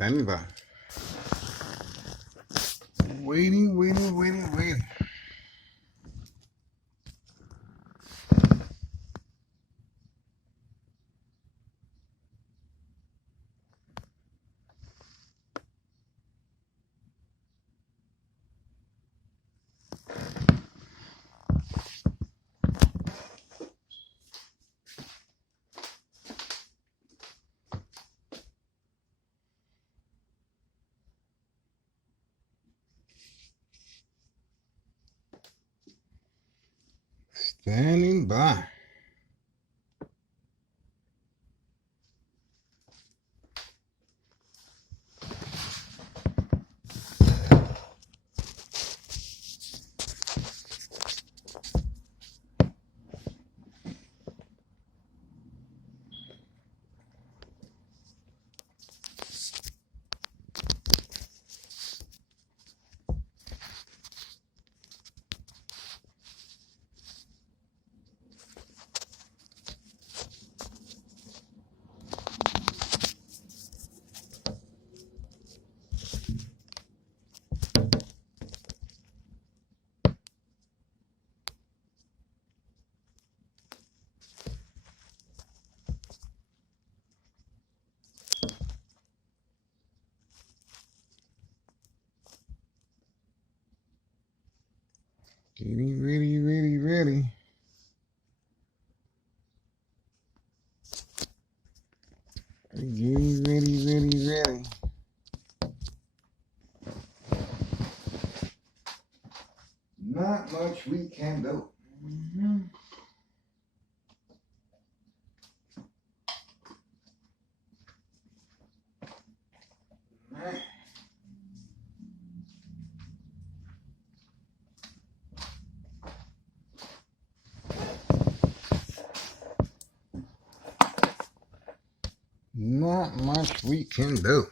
Standing by. Waiting. Standing by. Getting ready. Getting ready. Not much we can do. Not much we can do.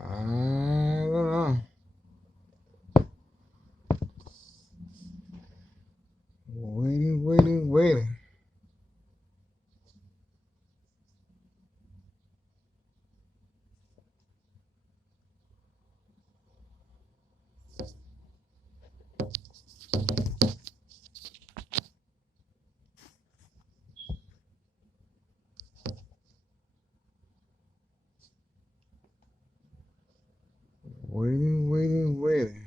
I don't know. Waiting. Waiting.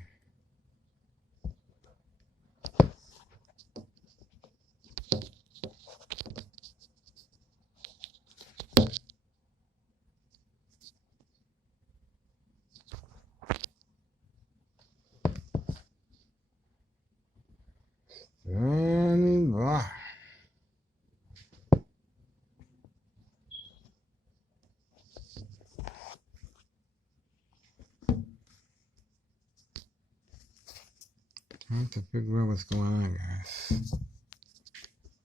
Standing by. Trying to figure out what's going on, guys.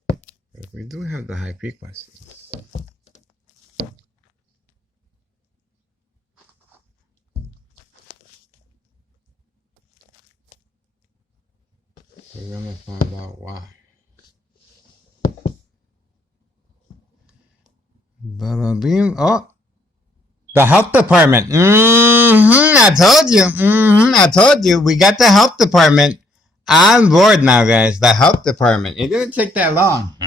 But we do have the high frequencies. So we're gonna find out why. Oh, the health department. I told you. We got the health department on board now, guys. The health department. It didn't take that long.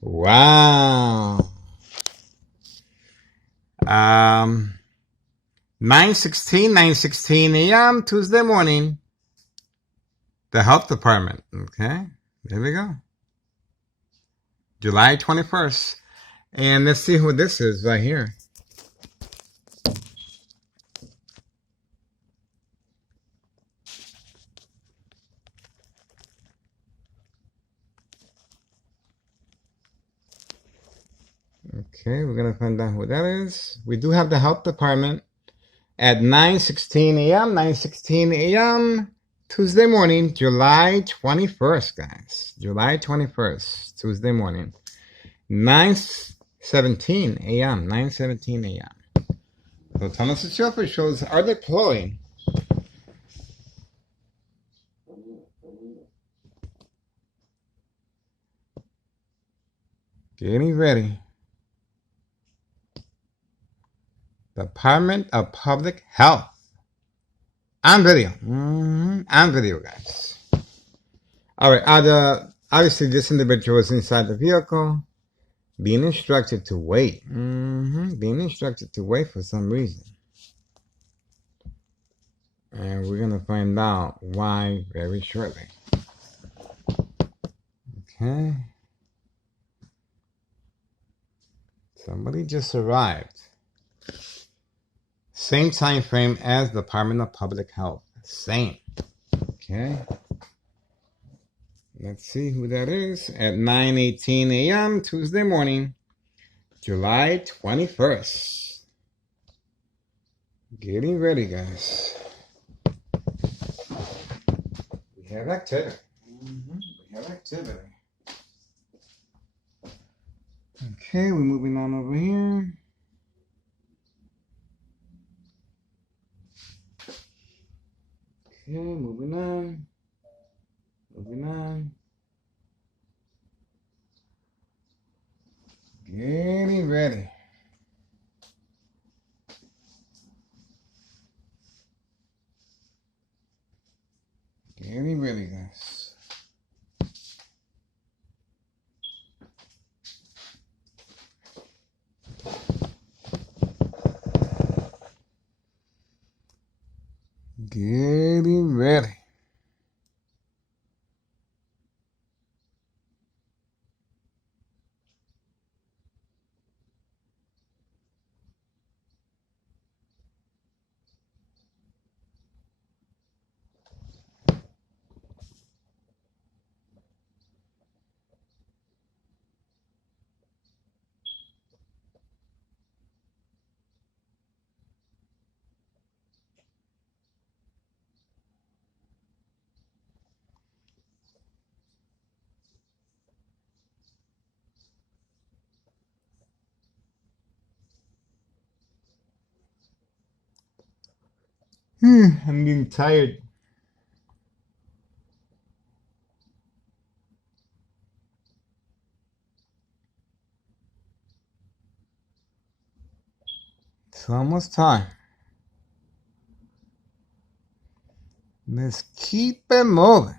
Wow. 9:16 a.m. Tuesday morning. The health department. Okay. There we go. July 21st. And let's see who this is right here. Okay, we're going to find out who that is. We do have the health department at 9:16 a.m. 9:16 a.m. Tuesday morning, July 21st, guys. July 21st, Tuesday morning. 9:17 a.m. 9:17 a.m. So Thomas Chauffeur shows are deploying. Getting ready. Department of Public Health. On video. On video, guys. All right. Obviously, this individual is inside the vehicle, being instructed to wait. Being instructed to wait for some reason. And we're going to find out why very shortly. Okay. Somebody just arrived. Same time frame as Department of Public Health. Same. Okay. Let's see who that is. At 9:18 a.m. Tuesday morning, July 21st. Getting ready, guys. We have activity. We have activity. Okay, we're moving on over here. Okay, moving on. Moving on. Getting ready. Getting ready, guys. Getting ready. I'm getting tired. It's almost time. Let's keep it moving.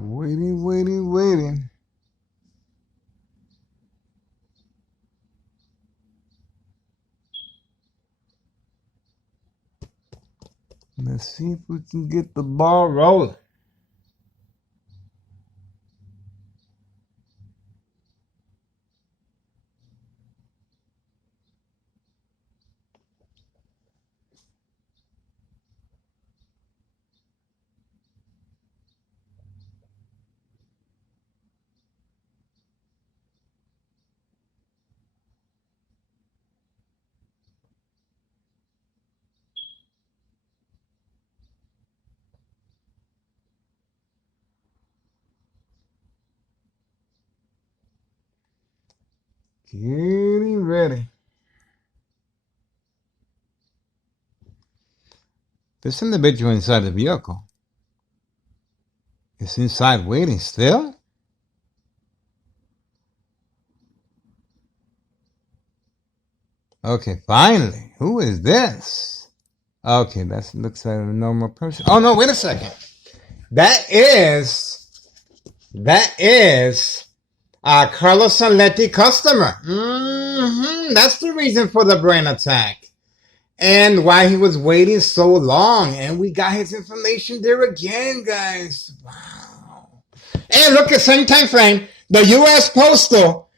Waiting, waiting, waiting. Let's see if we can get the ball rolling. Getting ready. This individual inside the vehicle is inside waiting still? Okay, finally. Who is this? Okay, that looks like a normal person. Oh, no, wait a second. That is Carlos Sanletti customer. That's the reason for the brain attack. And why he was waiting so long. And we got his information there again, guys. Wow. And look at same time frame. The U.S. Postal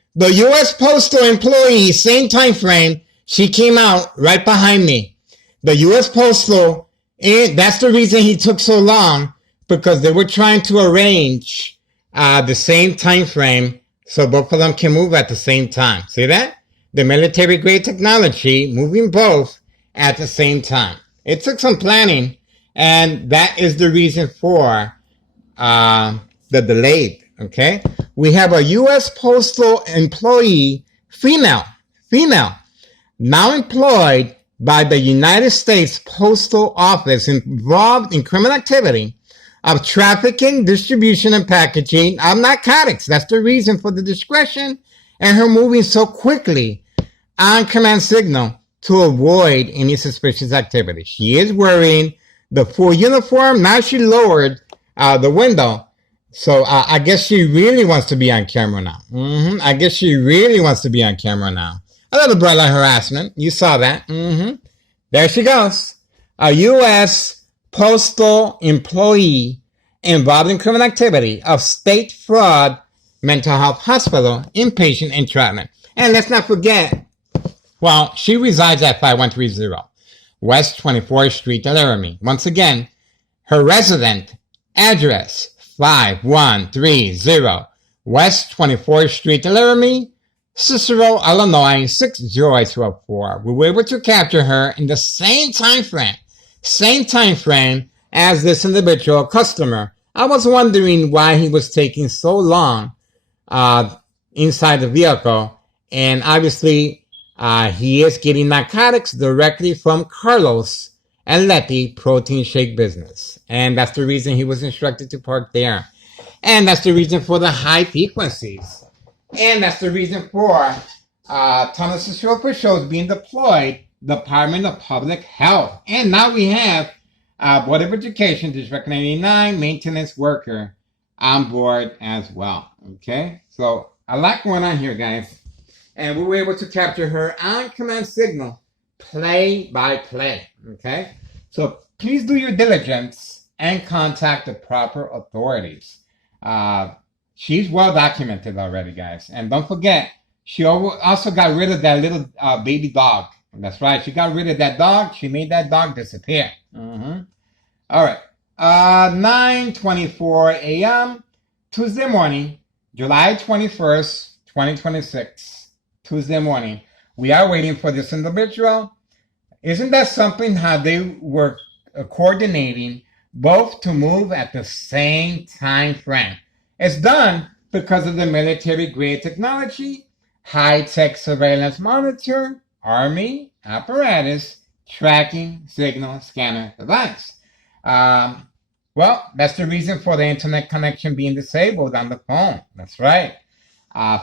employee, same time frame, She came out right behind me. The U.S. Postal, and that's the reason he took so long, because they were trying to arrange the same time frame so both of them can move at the same time. See that? The military grade technology moving both at the same time. It took some planning, and that is the reason for the delay. Okay, we have a U.S. Postal employee, female, now employed by the United States Postal Office, involved in criminal activity of trafficking, distribution, and packaging of narcotics. That's the reason for the discretion and her moving so quickly on command signal to avoid any suspicious activity. She is wearing the full uniform. Now she lowered the window. So I guess she really wants to be on camera now. I guess she really wants to be on camera now. A little bright light harassment. You saw that. There she goes. A U.S. Postal employee involved in criminal activity of State Fraud Mental Health Hospital inpatient entrapment. And let's not forget, well, she resides at 5130 West 24th Street, Laramie. Once again, her resident address, 5130 West 24th Street, Laramie, Cicero, Illinois, 60204. We were able to capture her in the same time frame as this individual customer. I was wondering why he was taking so long inside the vehicle, and obviously he is getting narcotics directly from Carlos and Letty Protein Shake Business, and that's the reason he was instructed to park there, and that's the reason for the high frequencies. And that's the reason for Thomas Chauffeur Shows being deployed, Department of Public Health. And now we have Board of Education, District 99, maintenance worker on board as well. Okay, so a lot going on here, guys. And we were able to capture her on command signal, play by play. Okay, so please do your diligence and contact the proper authorities. She's well documented already, guys. And don't forget, she also got rid of that little baby dog. That's right. She got rid of that dog. She made that dog disappear. All right. 9:24 a.m. Tuesday morning, July 21st, 2026. Tuesday morning. We are waiting for this individual. Isn't that something how they were coordinating both to move at the same time frame? It's done because of the military-grade technology, high-tech surveillance monitor, Army apparatus, tracking signal scanner device. Well, that's the reason for the internet connection being disabled on the phone. That's right.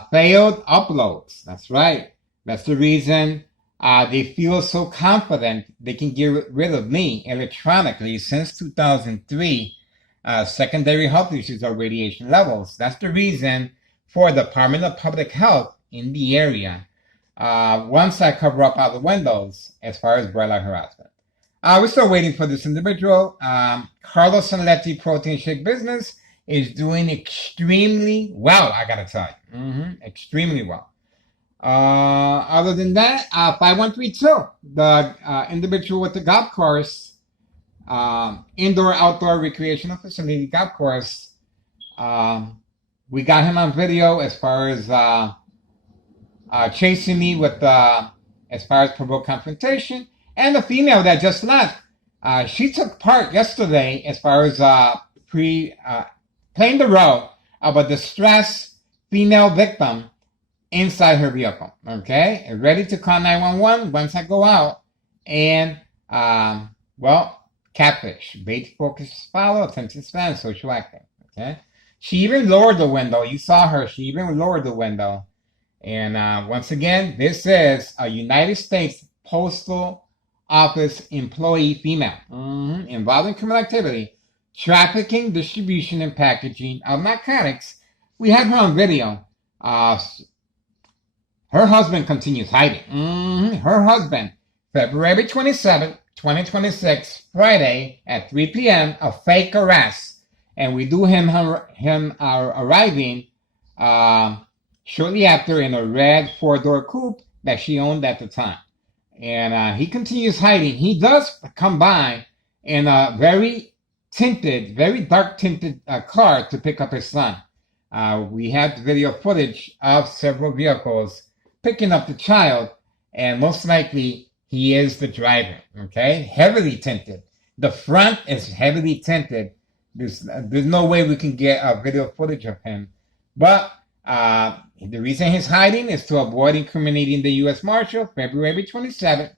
Failed uploads. That's right. That's the reason they feel so confident they can get rid of me electronically since 2003. Secondary health issues or radiation levels. That's the reason for the Department of Public Health in the area. Once I cover up all the windows as far as bright light harassment. We're still waiting for this individual. Carlos and Letty Protein Shake Business is doing extremely well, I gotta tell you. Extremely well. Other than that, 5132, the individual with the golf course, indoor-outdoor recreational facility golf course. We got him on video as far as chasing me with as far as provoke confrontation. And the female that just left, she took part yesterday as far as playing the role of a distressed female victim inside her vehicle. Okay, ready to call 911 once I go out. And well, catfish, bait focus follow, attention span, social acting. Okay, she even lowered the window. You saw her. She even lowered the window. And once again, this is a United States Postal Office employee female involved in criminal activity, trafficking, distribution, and packaging of narcotics. We have her on video. Her husband continues hiding. Her husband, February 27th, 2026, Friday at 3 p.m., a fake arrest. And we do him arriving shortly after in a red 4-door coupe that she owned at the time. And he continues hiding. He does come by in a very tinted, very dark tinted car to pick up his son. We have video footage of several vehicles picking up the child, and most likely he is the driver. Okay, heavily tinted. The front is heavily tinted. There's no way we can get a video footage of him, but the reason he's hiding is to avoid incriminating the U.S. Marshal, February 27th,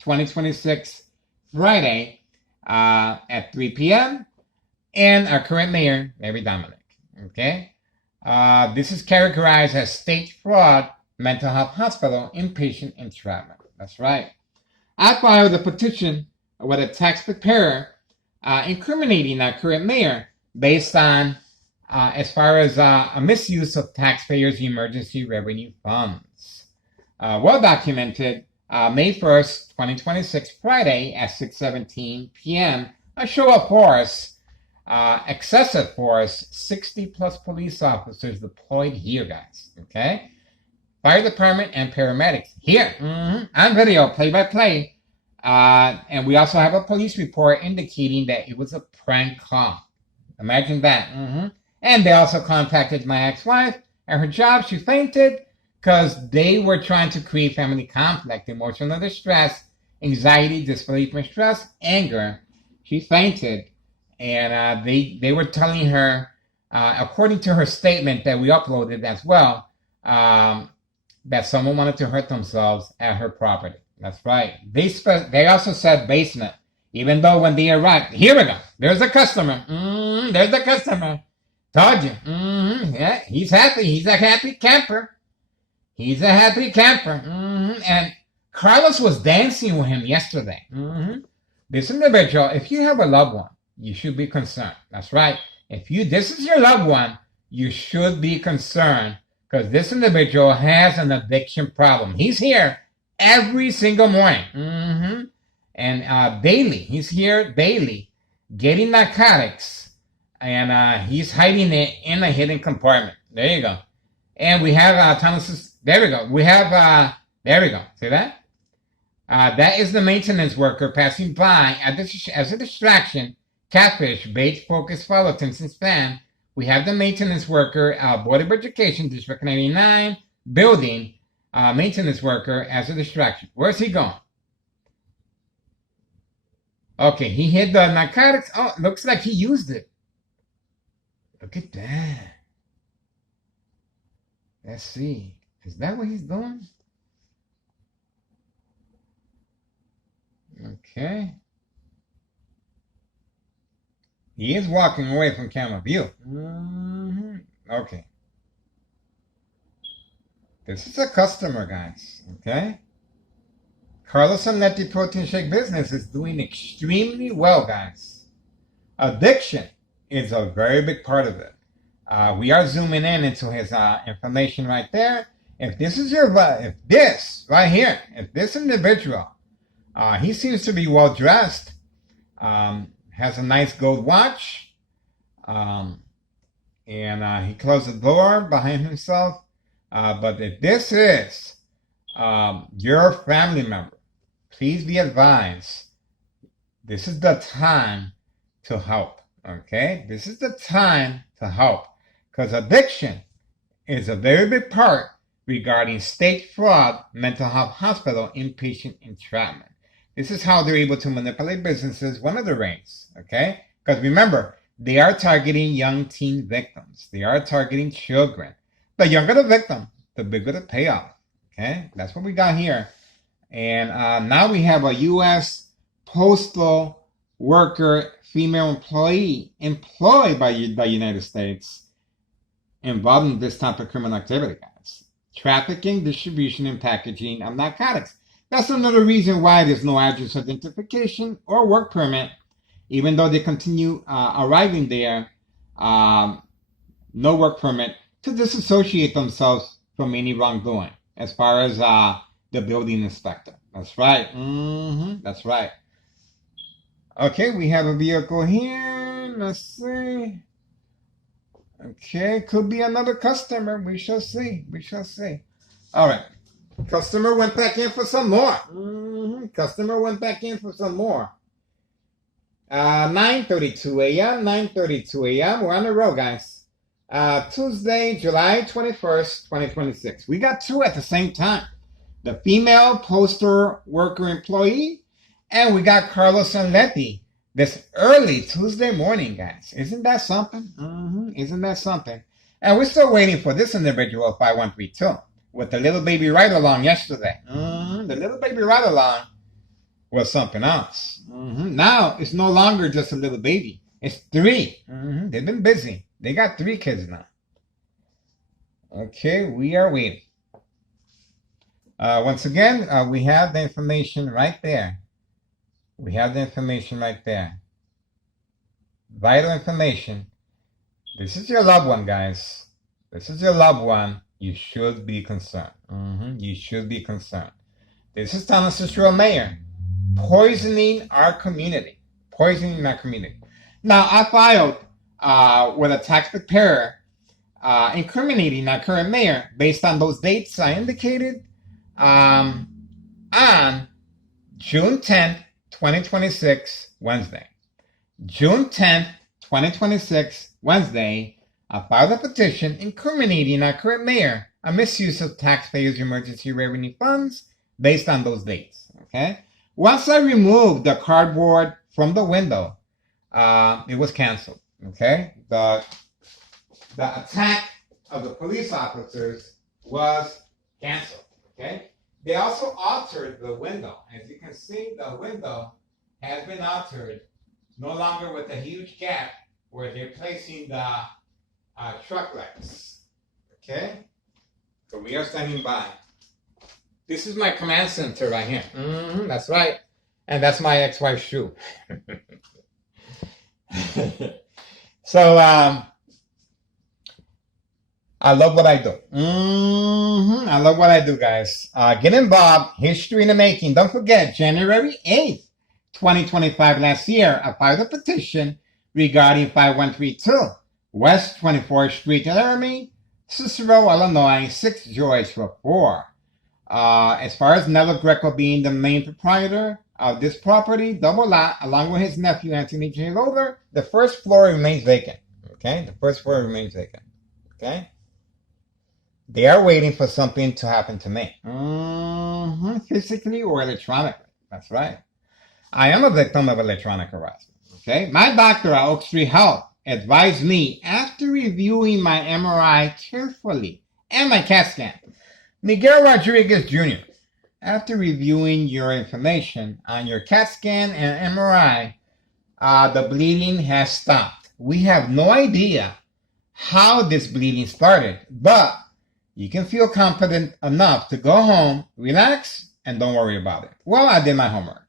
2026, Friday, at 3 p.m., and our current mayor, Mary Dominic. Okay? This is characterized as state fraud, mental health hospital, inpatient entrapment. That's right. I filed a petition with a tax preparer incriminating our current mayor based on as far as a misuse of taxpayers' emergency revenue funds. Well documented, May 1st, 2026, Friday at 6:17 p.m., a show of force, excessive force, 60 plus police officers deployed here, guys. Okay? Fire department and paramedics here on video, play by play. And we also have a police report indicating that it was a prank call. Imagine that. And they also contacted my ex-wife at her job. She fainted because they were trying to create family conflict, emotional distress, anxiety, disbelief, stress, anger. She fainted, and they were telling her, according to her statement that we uploaded as well, that someone wanted to hurt themselves at her property. That's right. They also said basement, even though when they arrived, here we go. There's a customer. There's the customer. Told you. Yeah, he's happy. He's a happy camper. He's a happy camper. And Carlos was dancing with him yesterday. This individual, if you have a loved one, you should be concerned. That's right. If this is your loved one, you should be concerned because this individual has an addiction problem. He's here every single morning. And daily. He's here daily getting narcotics. And he's hiding it in a hidden compartment. There you go. And we have Thomas's. There we go. We have. There we go. See that? That is the maintenance worker passing by as a distraction. Catfish, bait, focus, follow, attention span. We have the maintenance worker, Board of Education, District 99, building, maintenance worker as a distraction. Where's he going? Okay, he hid the narcotics. Oh, looks like he used it. Look at that. Let's see. Is that what he's doing? Okay. He is walking away from camera view. Okay. This is a customer, guys. Okay. Carlos and Letty Protein Shake business is doing extremely well, guys. Addiction is a very big part of it. We are zooming in into his information right there. If this is if this right here, if this individual, he seems to be well dressed, has a nice gold watch, and he closed the door behind himself. But if this is your family member, please be advised, this is the time to help. Okay, this is the time to help because addiction is a very big part regarding state fraud, mental health hospital, inpatient entrapment. This is how they're able to manipulate businesses, one of the ways, okay? Because remember, they are targeting young teen victims. They are targeting children. The younger the victim, the bigger the payoff, okay? That's what we got here. And now we have a U.S. postal worker, female employee employed by the United States involved in this type of criminal activity, guys. Trafficking, distribution, and packaging of narcotics. That's another reason why there's no address identification or work permit, even though they continue arriving there, no work permit, to disassociate themselves from any wrongdoing as far as the building inspector. That's right. That's right. Okay, we have a vehicle here. Let's see. Okay, could be another customer. We shall see. We shall see. All right. Customer went back in for some more. Customer went back in for some more. 9:32 a.m., 9:32 a.m. We're on the road, guys. Tuesday, July 21st, 2026. We got two at the same time. The female postal worker employee, and we got Carlos and Letty this early Tuesday morning, guys. Isn't that something? Isn't that something? And we're still waiting for this individual, 5132, with the little baby ride-along yesterday. The little baby ride-along was something else. Now, it's no longer just a little baby. It's three. They've been busy. They got 3 kids now. Okay, we are waiting. Once again, we have the information right there. We have the information right there. Vital information. This is your loved one, guys. This is your loved one. You should be concerned. You should be concerned. This is Town of Cicero Mayor poisoning our community. Poisoning our community. Now, I filed with a tax preparer incriminating our current mayor based on those dates I indicated on June 10th, 2026, Wednesday. June 10th, 2026, Wednesday, I filed a petition incriminating our current mayor a misuse of taxpayers' emergency revenue funds based on those dates. Okay. Once I removed the cardboard from the window, it was canceled. Okay. The attack of the police officers was canceled. Okay. They also altered the window. As you can see, the window has been altered, no longer with a huge gap where they're placing the truck lights. Okay. So we are standing by. This is my command center right here. That's right. And that's my ex-wife's shoe. So, I love what I do. I love what I do, guys. Get involved. History in the making. Don't forget, January 8th, 2025, last year, I filed a petition regarding 5132 West 24th Street, Laramie, Cicero, Illinois, 60844. As far as Nello Greco being the main proprietor of this property, double lot, along with his nephew, Anthony J. Loader, the first floor remains vacant. Okay? The first floor remains vacant. Okay? They are waiting for something to happen to me. Physically or electronically. That's right. I am a victim of electronic harassment. Okay? My doctor at Oak Street Health advised me, after reviewing my MRI carefully and my CAT scan, Miguel Rodriguez Jr., after reviewing your information on your CAT scan and MRI, the bleeding has stopped. We have no idea how this bleeding started, but you can feel confident enough to go home, relax, and don't worry about it. Well, I did my homework.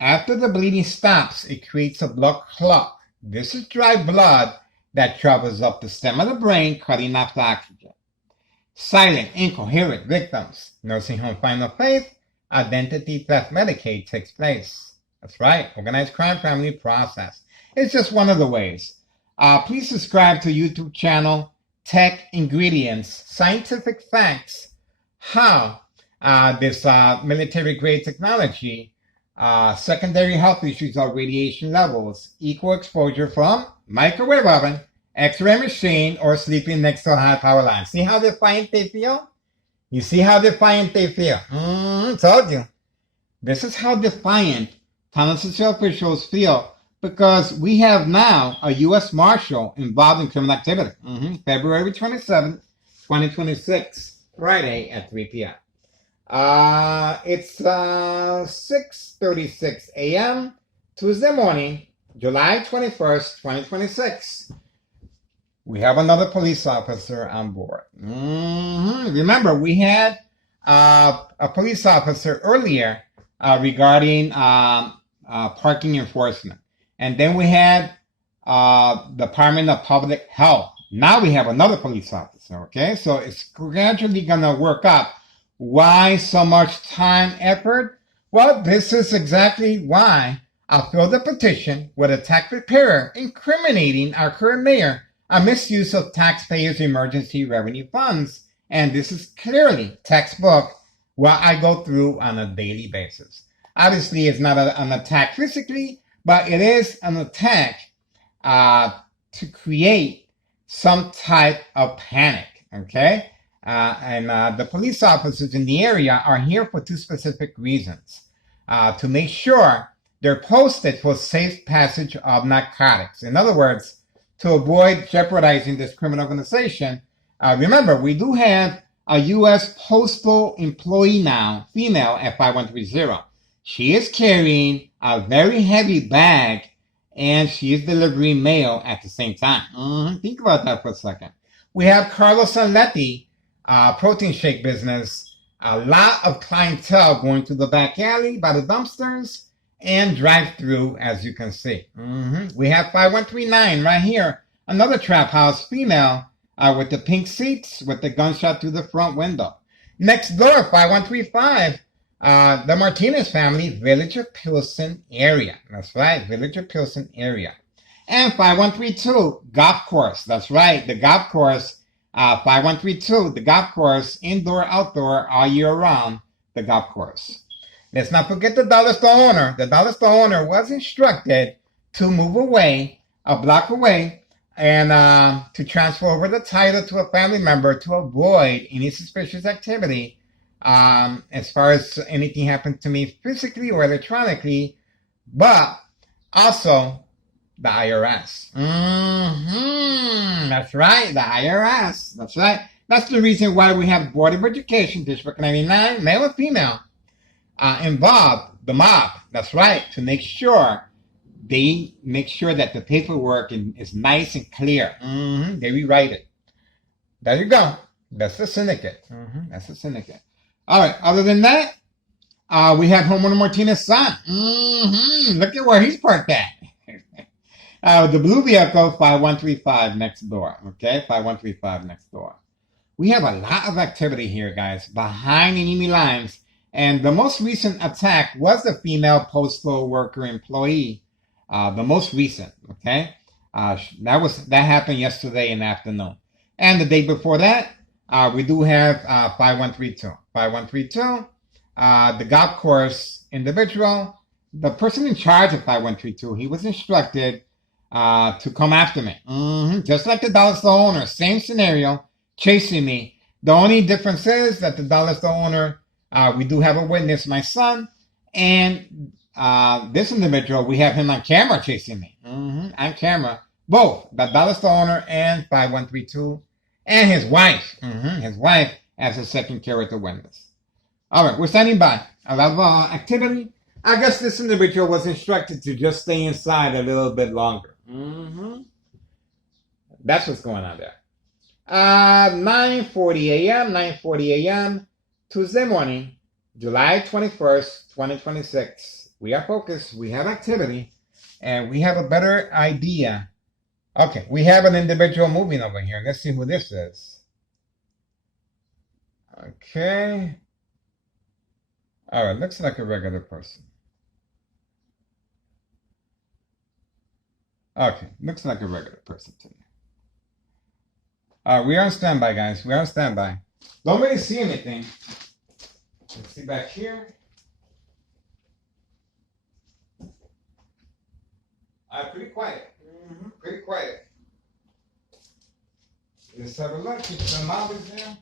After the bleeding stops, it creates a blood clot. This is dry blood that travels up the stem of the brain, cutting off the oxygen. Silent, incoherent victims. Nursing home final faith. Identity theft Medicaid takes place. That's right. Organized crime family process. It's just one of the ways. Please subscribe to YouTube channel Tech Ingredients, Scientific Facts, how this military-grade technology, secondary health issues of radiation levels, equal exposure from microwave oven, X-ray machine, or sleeping next to a high power line. See how defiant they feel? You see how defiant they feel? Told you. This is how defiant Town of Cicero officials feel, because we have now a U.S. Marshal involved in criminal activity. February 27th, 2026, Friday at 3 p.m. It's 6:36 a.m. Tuesday morning, July 21st, 2026. We have another police officer on board. Remember, we had a police officer earlier regarding parking enforcement. And then we had Department of Public Health. Now we have another police officer, okay? So it's gradually going to work up. Why so much time, effort? Well, this is exactly why I filed a petition with a tax preparer incriminating our current mayor a misuse of taxpayers' emergency revenue funds And this is clearly textbook what I go through on a daily basis. Obviously, it's not an attack physically, but it is an attack uh, to create some type of panic. Okay, and the police officers in the area are here for two specific reasons: to make sure they're posted for safe passage of narcotics. In other words, to avoid jeopardizing this criminal organization. Remember, we do have a U.S. postal employee now, female at 5130. She is carrying a very heavy bag and she is delivering mail at the same time. Think about that for a second. We have Carlos Sanletti, protein shake business. A lot of clientele going to the back alley by the dumpsters and drive through, as you can see. We have 5139 right here, another trap house, female, with the pink seats, with the gunshot through the front window. Next door, 5135, the Martinez family, Village of Pilsen area. That's right, Village of Pilsen area. And 5132, golf course. That's right, the golf course. 5132, the golf course, indoor, outdoor, all year round, the golf course. Let's not forget the dollar store owner. The dollar store owner was instructed to move away, a block away, and to transfer over the title to a family member to avoid any suspicious activity. As far as anything happened to me physically or electronically, but also the IRS. That's right, the IRS. That's right. That's the reason why we have Board of Education, District 99, male and female, involved, the mob. That's right, to make sure they make sure that the paperwork is nice and clear. They rewrite it. There you go. That's the syndicate. That's the syndicate. All right. Other than that, we have homeowner Martinez's son. Look at where he's parked at. The blue vehicle, 5135 next door. Okay, 5135 next door. We have a lot of activity here, guys, behind enemy lines. And the most recent attack was the female postal worker employee. The most recent, okay? That happened yesterday in the afternoon. And the day before that, we do have 5132. 5132, the golf course individual, the person in charge of 5132, he was instructed to come after me. Just like the dollar store owner, same scenario, chasing me. The only difference is that the dollar store owner, we do have a witness, my son, and this individual, we have him on camera chasing me. On camera. Both the dollar store owner and 5132, and his wife. His wife as a second character witness. All right, we're standing by. A lot of activity. I guess this individual was instructed to just stay inside a little bit longer. That's what's going on there. 9:40 a.m., 9:40 a.m., Tuesday morning, July 21st, 2026. We are focused, we have activity, and we have a better idea. Okay, we have an individual moving over here. Let's see who this is. Okay. All right, looks like a regular person. Okay, looks like a regular person to me. We're on standby, guys. We're on standby. Don't really see anything. Let's see back here. Pretty quiet. Pretty quiet. Let's have a look. If the mob is there.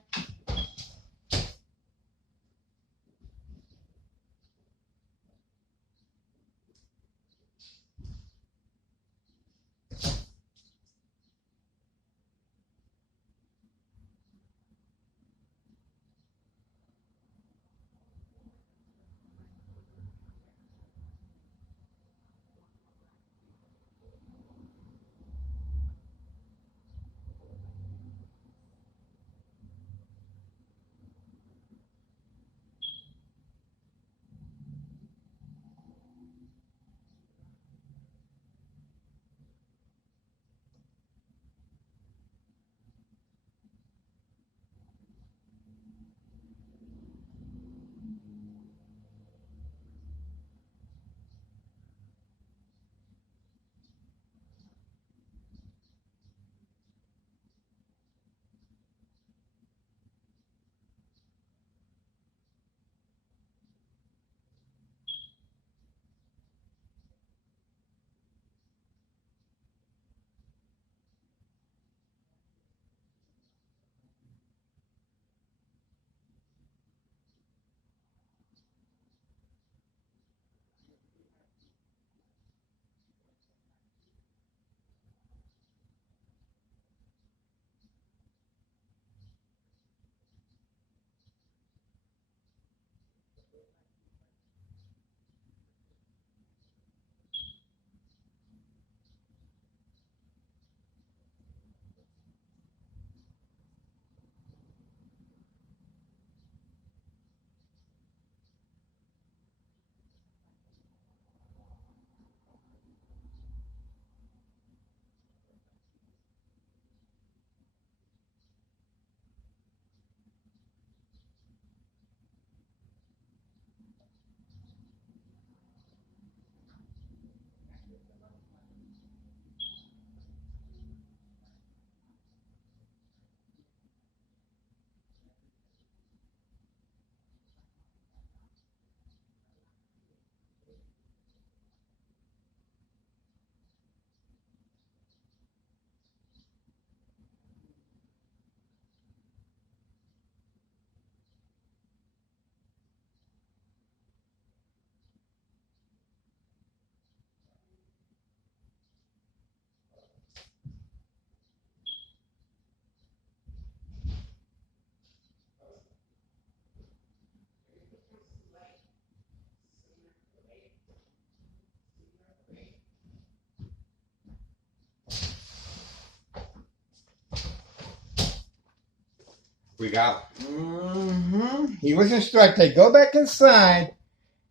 We got him. He was instructed, go back inside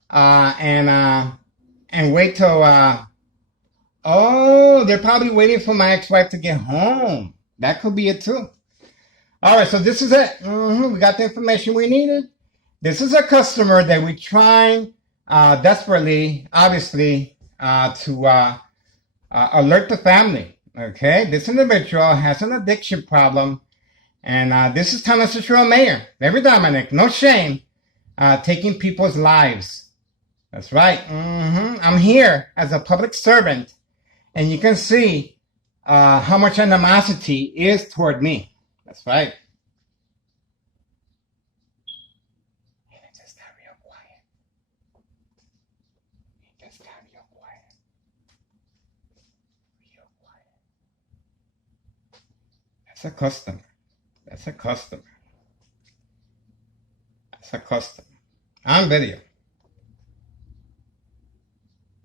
and wait till, oh, they're probably waiting for my ex-wife to get home. That could be it too. All right, so this is it. We got the information we needed. This is a customer that we trying desperately, obviously, to alert the family. Okay, this individual has an addiction problem, and this is Town Cicero Mayor, Larry Dominic, no shame, taking people's lives. That's right. I'm here as a public servant, and you can see how much animosity is toward me. That's right. And it just got real quiet. It just got real quiet. Real quiet. That's a customer. That's a customer. That's a customer. On video.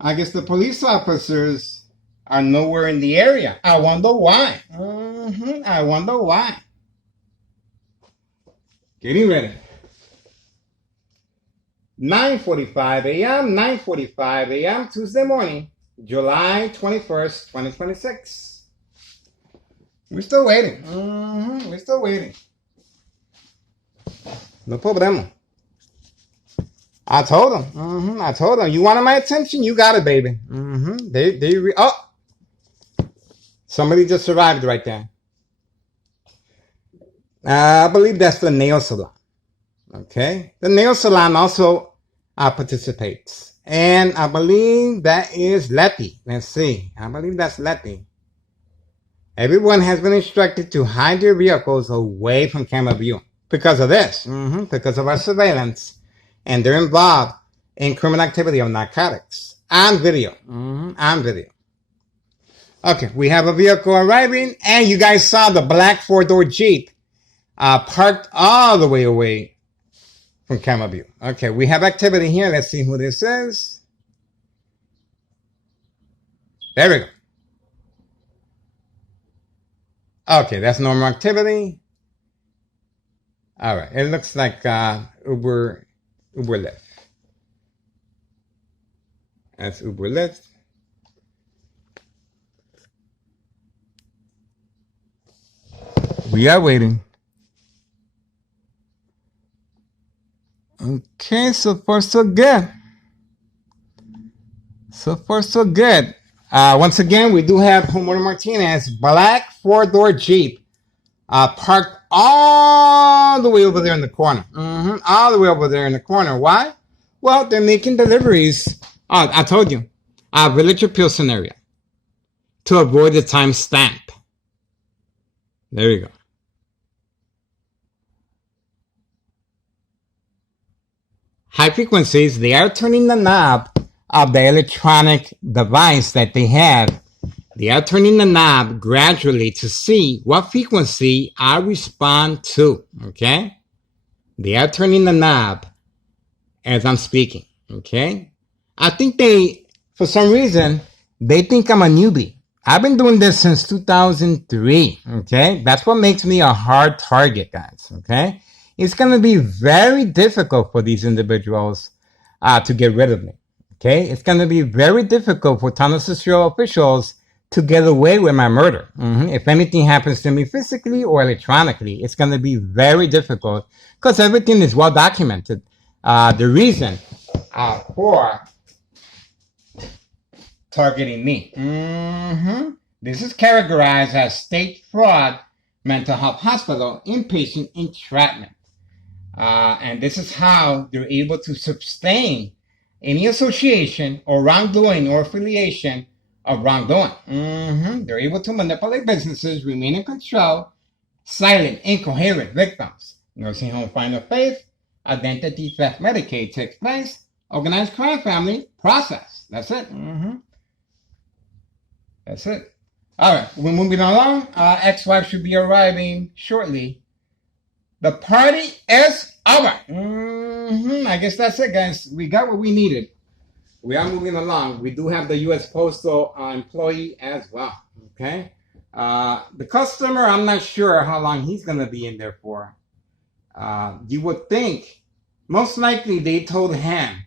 I guess the police officers are nowhere in the area. I wonder why. I wonder why. Getting ready. 9:45 a.m., 9:45 a.m., Tuesday morning, July 21st, 2026. We're still waiting. We're still waiting. No problema. I told him. I told him. You wanted my attention? You got it, baby. Oh, somebody just arrived right there. I believe that's the nail salon. Okay, the nail salon also participates, and I believe that is Letty. Let's see. I believe that's Letty. Everyone has been instructed to hide their vehicles away from camera view because of this. Because of our surveillance. And they're involved in criminal activity of narcotics. On video. On video. Okay, we have a vehicle arriving, and you guys saw the black four-door Jeep parked all the way away from camera view. Okay, we have activity here. Let's see who this is. There we go. Okay, that's normal activity. All right, it looks like Uber Lyft. That's Uber Lyft. We are waiting. Okay, so far so good. So far so good. Once again, we do have Homeowner Martinez, black four-door Jeep, parked all the way over there in the corner. All the way over there in the corner. Why? Well, they're making deliveries. I told you. Villager Pilsen area. To avoid the time stamp. There you go. High frequencies, they are turning the knob of the electronic device that they have. They are turning the knob gradually to see what frequency I respond to, okay? They are turning the knob as I'm speaking, okay? I think they, for some reason, they think I'm a newbie. I've been doing this since 2003, okay? That's what makes me a hard target, guys, okay? It's going to be very difficult for these individuals to get rid of me, okay? It's going to be very difficult for Town Cicero officials to get away with my murder. If anything happens to me physically or electronically, it's going to be very difficult because everything is well documented. The reason for targeting me. This is characterized as state fraud, mental health hospital, inpatient entrapment. And this is how they're able to sustain any association or wrongdoing or affiliation of wrongdoing. They're able to manipulate businesses, remain in control, silent, incoherent victims. Nursing home find of faith, identity theft, Medicaid takes place, organized crime family, process. That's it. That's it. All right, we're moving along. Ex-wife should be arriving shortly. The party is over. I guess that's it, guys. We got what we needed. We are moving along. We do have the U.S. Postal employee as well. Okay. The customer, I'm not sure how long he's going to be in there for. You would think, most likely they told him,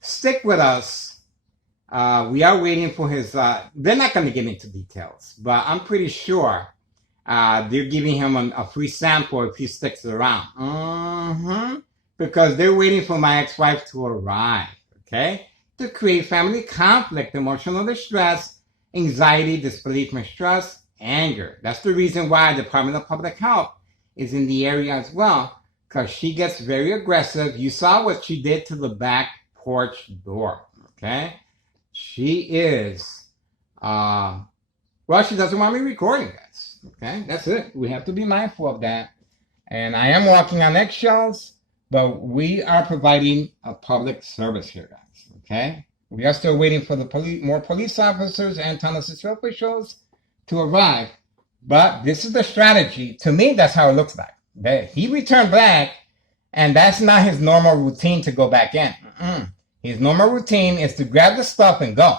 stick with us. We are waiting for his, they're not going to get into details, but I'm pretty sure they're giving him a free sample if he sticks around. Because they're waiting for my ex-wife to arrive, okay? To create family conflict, emotional distress, anxiety, disbelief, mistrust, anger. That's the reason why the Department of Public Health is in the area as well, because she gets very aggressive. You saw what she did to the back porch door, okay? She is, well, she doesn't want me recording this, okay? That's it. We have to be mindful of that. And I am walking on eggshells, but we are providing a public service here, guys, okay? We are still waiting for the more police officers and town officials to arrive. But this is the strategy. To me, that's how it looks like. He returned back, and that's not his normal routine to go back in. His normal routine is to grab the stuff and go.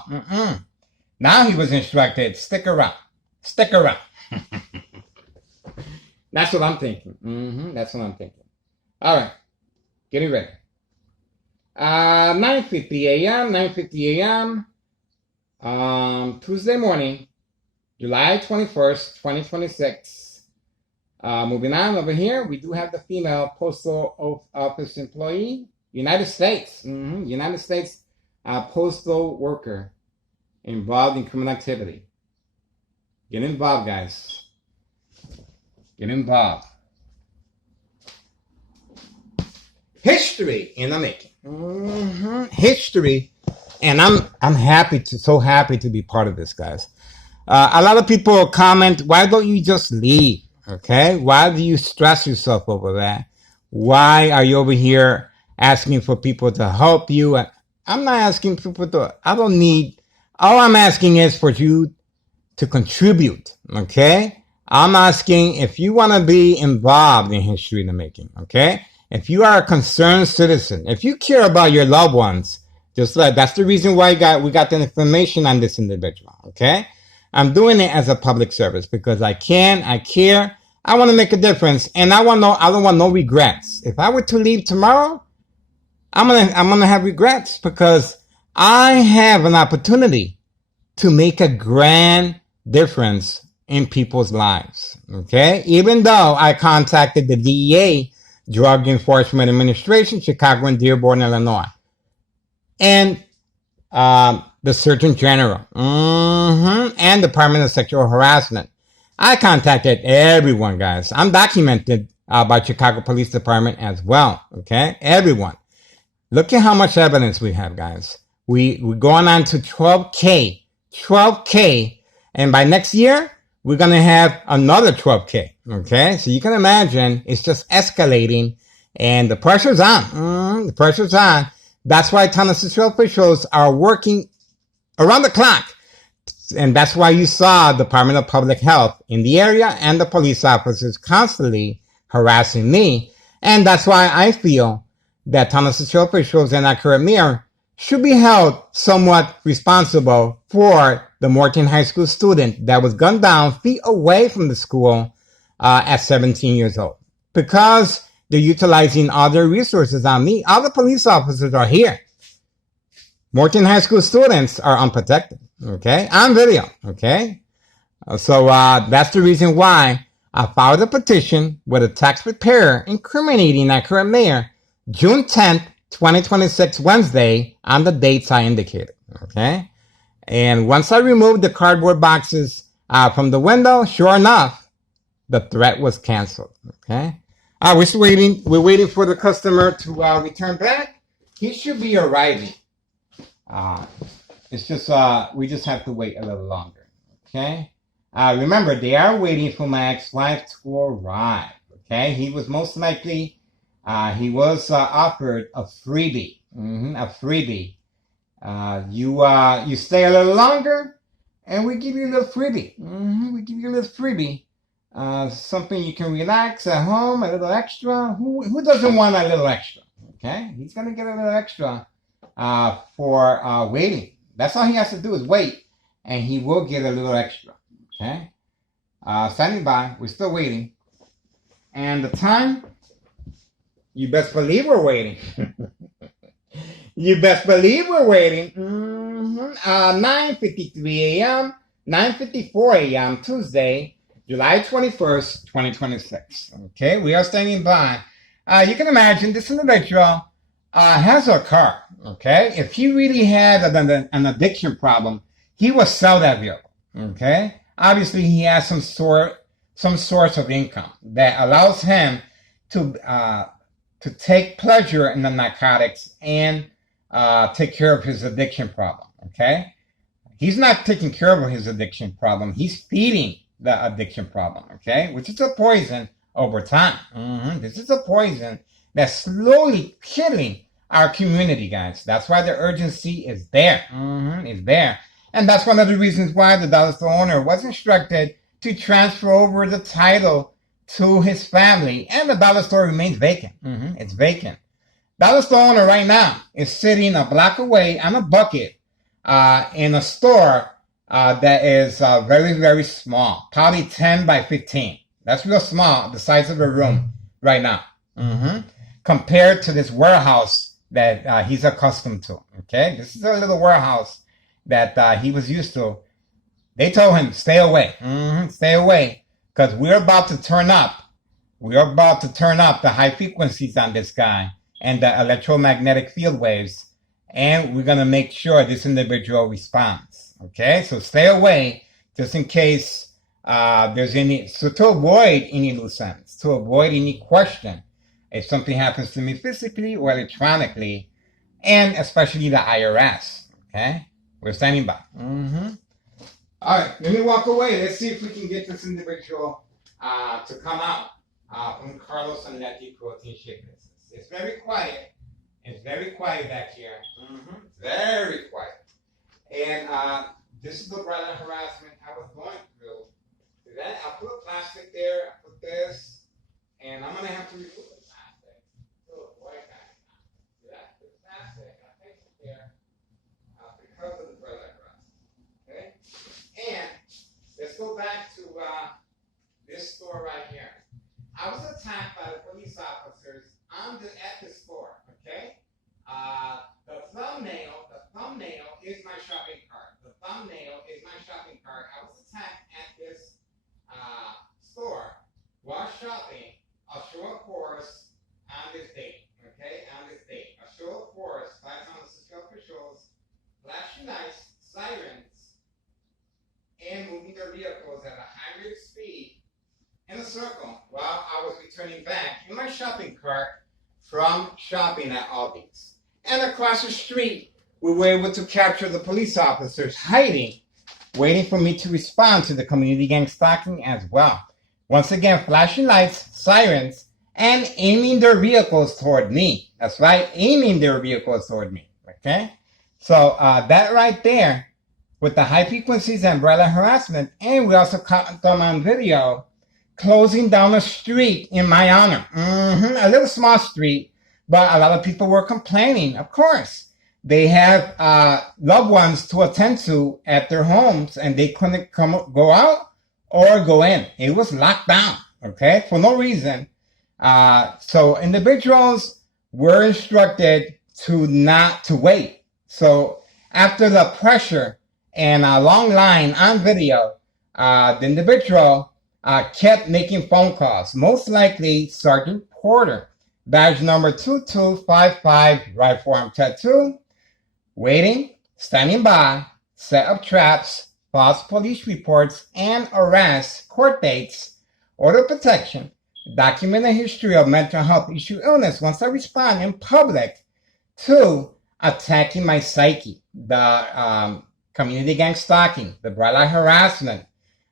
Now he was instructed, stick around. Stick around. That's what I'm thinking. That's what I'm thinking. All right. Getting ready. 9:50 a.m., 9:50 a.m., Tuesday morning, July 21st, 2026. Moving on over here, we do have the female postal office employee, United States. United States postal worker involved in criminal activity. Get involved, guys. Get involved. History in the making. History, and I'm so happy to be part of this, guys. A lot of people comment, why don't you just leave? Okay, why do you stress yourself over that? Why are you over here asking for people to help you? I'm not asking people to. I don't need. All I'm asking is for you to contribute. Okay, I'm asking if you want to be involved in history in the making. Okay. If you are a concerned citizen, if you care about your loved ones, that's the reason why we got the information on this individual, okay? I'm doing it as a public service because I care, I want to make a difference, and I don't want no regrets. If I were to leave tomorrow, I'm gonna have regrets because I have an opportunity to make a grand difference in people's lives, okay? Even though I contacted the DEA, Drug Enforcement Administration, Chicago and Dearborn, Illinois, and the Surgeon General, and Department of Sexual Harassment. I contacted everyone, guys. I'm documented by Chicago Police Department as well, okay? Everyone. Look at how much evidence we have, guys. We're going on to 12K, and by next year, we're going to have another 12K, okay? So you can imagine it's just escalating, and the pressure's on. The pressure's on. That's why town officials are working around the clock. And that's why you saw Department of Public Health in the area and the police officers constantly harassing me. And that's why I feel that town officials and our current mayor should be held somewhat responsible for the Morton High School student that was gunned down feet away from the school at 17 years old. Because they're utilizing all their resources on me. All the police officers are here. Morton High School students are unprotected, okay? On video, okay? So that's the reason why I filed a petition with a tax preparer incriminating our current mayor June 10th, 2026, Wednesday, on the dates I indicated, okay? And once I removed the cardboard boxes from the window, sure enough, the threat was canceled, okay? We're waiting for the customer to return back. He should be arriving. It's just, we just have to wait a little longer, okay? Remember, they are waiting for my ex-wife to arrive, okay? He was most likely, he was offered a freebie, a freebie. You stay a little longer, and we give you a little freebie. We give you a little freebie. Something you can relax at home, a little extra. Who doesn't want a little extra? Okay, he's gonna get a little extra for waiting. That's all he has to do is wait, and he will get a little extra. Okay, standing by. We're still waiting, and the time You best believe we're waiting. You best believe we're waiting. 9:53 a.m., 9:54 a.m., Tuesday, July 21st, 2026. Okay, we are standing by. You can imagine this individual has a car. Okay, if he really had an addiction problem, he would sell that vehicle. Okay, obviously he has some source of income that allows him to take pleasure in the narcotics and take care of his addiction problem. Okay, he's not taking care of his addiction problem. He's feeding the addiction problem. Okay, which is a poison over time. This is a poison that's slowly killing our community, guys. That's why the urgency is there. It's there. And that's one of the reasons why the dollar store owner was instructed to transfer over the title to his family, and the dollar store remains vacant. It's vacant. Dollar store owner right now is sitting a block away on a bucket in a store that is very, very small, probably 10 by 15. That's real small, the size of a room right now, compared to this warehouse that he's accustomed to. Okay, this is a little warehouse that he was used to. They told him, stay away, stay away, because we're about to turn up. We're about to turn up the high frequencies on this guy and the electromagnetic field waves, and we're going to make sure this individual responds. Okay, so stay away just in case there's any, so to avoid any loose ends, to avoid any question if something happens to me physically or electronically, and especially the IRS. Okay, we're standing by. All right, let me walk away. Let's see if we can get this individual to come out from Carlos and Letty Protein Shake Business. It's very quiet. It's very quiet back here. Very quiet. And this is the brother harassment I was going through. Then I put plastic there. I put this, and I'm gonna have to remove the plastic to avoid that. That's the plastic. I placed it there because of the brother harassment. Okay. And let's go back to this store right here. I was attacked by the police officers at the store. Okay. The thumbnail is my shopping cart. The thumbnail is my shopping cart. I was attacked at this store while shopping. I'll show a course on this date. Okay, on this date. I'll show a course. Flags on the secure officials, flashing lights, sirens, and moving their vehicles at a high rate of speed in a circle while I was returning back in my shopping cart from shopping at Aldi's. And across the street, we were able to capture the police officers hiding, waiting for me to respond to the community gang stalking as well. Once again, flashing lights, sirens, and aiming their vehicles toward me. That's right, aiming their vehicles toward me. Okay? So that right there, with the high frequencies and violent harassment, and we also caught them on video closing down a street in my honor. A little small street, but a lot of people were complaining. Of course, they have loved ones to attend to at their homes, and they couldn't go out or go in. It was locked down, okay, for no reason. So individuals were instructed to wait. So after the pressure and a long line on video, the individual kept making phone calls. Most likely Sergeant Porter, badge number 2255, right forearm tattoo, waiting, standing by, set up traps, false police reports and arrests, court dates, order of protection, document a history of mental health issue illness once I respond in public to attacking my psyche, the community gang stalking, the bright light harassment,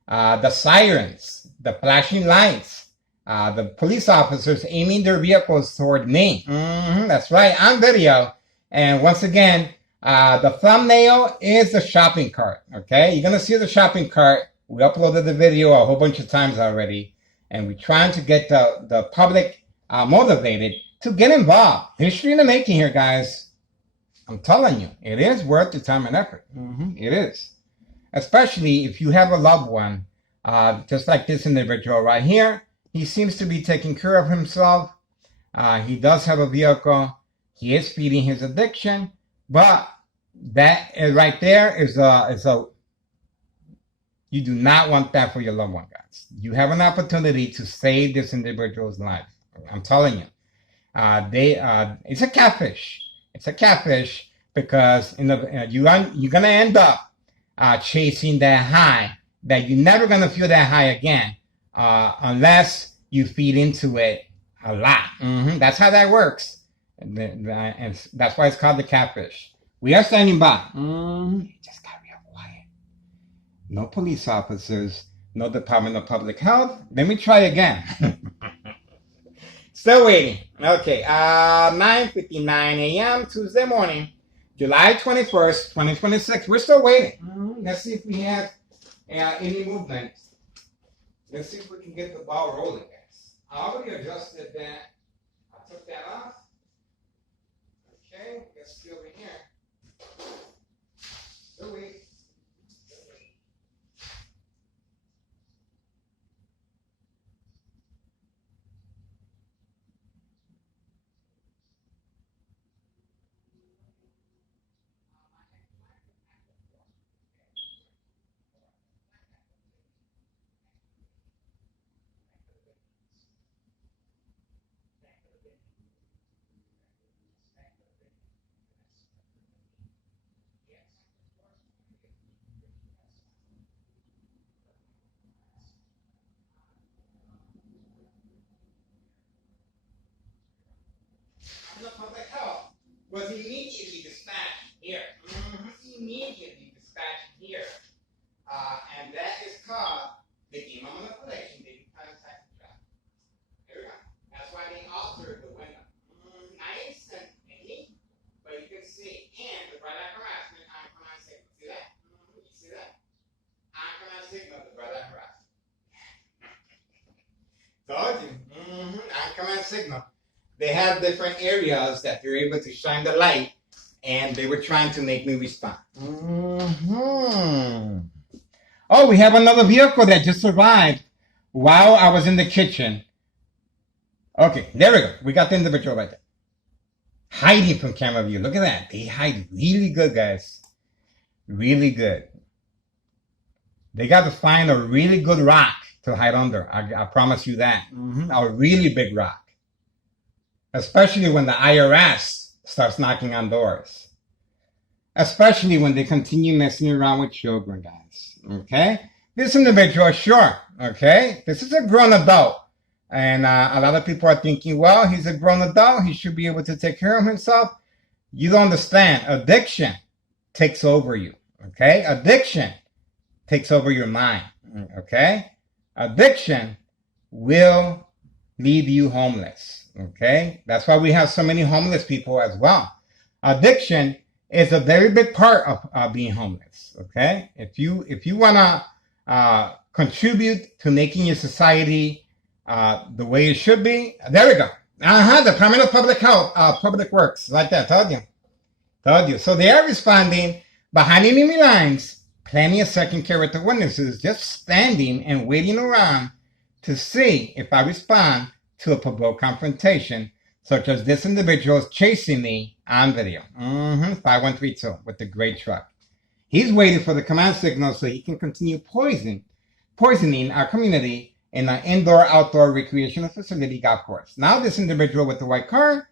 the sirens, the flashing lights, the police officers aiming their vehicles toward me. That's right, on video. And once again, the thumbnail is the shopping cart, okay? You're going to see the shopping cart. We uploaded the video a whole bunch of times already, and we're trying to get the public motivated to get involved. History in the making here, guys. I'm telling you, it is worth the time and effort. It is. Especially if you have a loved one, just like this individual right here. He seems to be taking care of himself. He does have a vehicle. He is feeding his addiction, but that right there is a you do not want that for your loved one, guys. You have an opportunity to save this individual's life. I'm telling you. It's a catfish. It's a catfish because you're gonna end up chasing that high that you're never gonna feel that high again unless you feed into it a lot. That's how that works, and that's why it's called the catfish. We are standing by. Just got real quiet. No police officers. No Department of Public Health. Let me try again. Still waiting. Okay, 9:59 a.m. Tuesday morning, July 21st, 2026. We're still waiting. Let's see if we have any movement. Let's see if we can get the ball rolling, guys. I already adjusted that. I took that off. Okay, let's see over here. Still waiting. The public health was immediately dispatched here. Immediately dispatched here. And that is called the demon manipulation, the contact trap. There we go. That's why they altered the window. Nice and neat, but you can see, and the brother harassment, on-command signal. See that? You see that? On-command signal, the brother harassment. Told you. On-command signal. They have different areas that they're able to shine the light, and they were trying to make me respond. Oh, we have another vehicle that just arrived while I was in the kitchen. Okay, there we go. We got the individual right there. Hiding from camera view. Look at that. They hide really good, guys. Really good. They got to find a really good rock to hide under. I promise you that. A really big rock. Especially when the IRS starts knocking on doors. Especially when they continue messing around with children, guys. Okay? This individual, sure. Okay? This is a grown adult. And a lot of people are thinking, well, he's a grown adult. He should be able to take care of himself. You don't understand. Addiction takes over you. Okay? Addiction takes over your mind. Okay? Addiction will leave you homeless. Okay, that's why we have so many homeless people as well. Addiction is a very big part of being homeless. Okay, if you wanna contribute to making your society the way it should be, there we go. Department of Public Health, Public Works, like that. Told you. So they are responding behind enemy lines. Plenty of second character witnesses just standing and waiting around to see if I respond to a provoked confrontation, such as this individual is chasing me on video. 5132 with the gray truck. He's waiting for the command signal so he can continue poisoning our community in an indoor-outdoor recreational facility golf course. Now this individual with the white car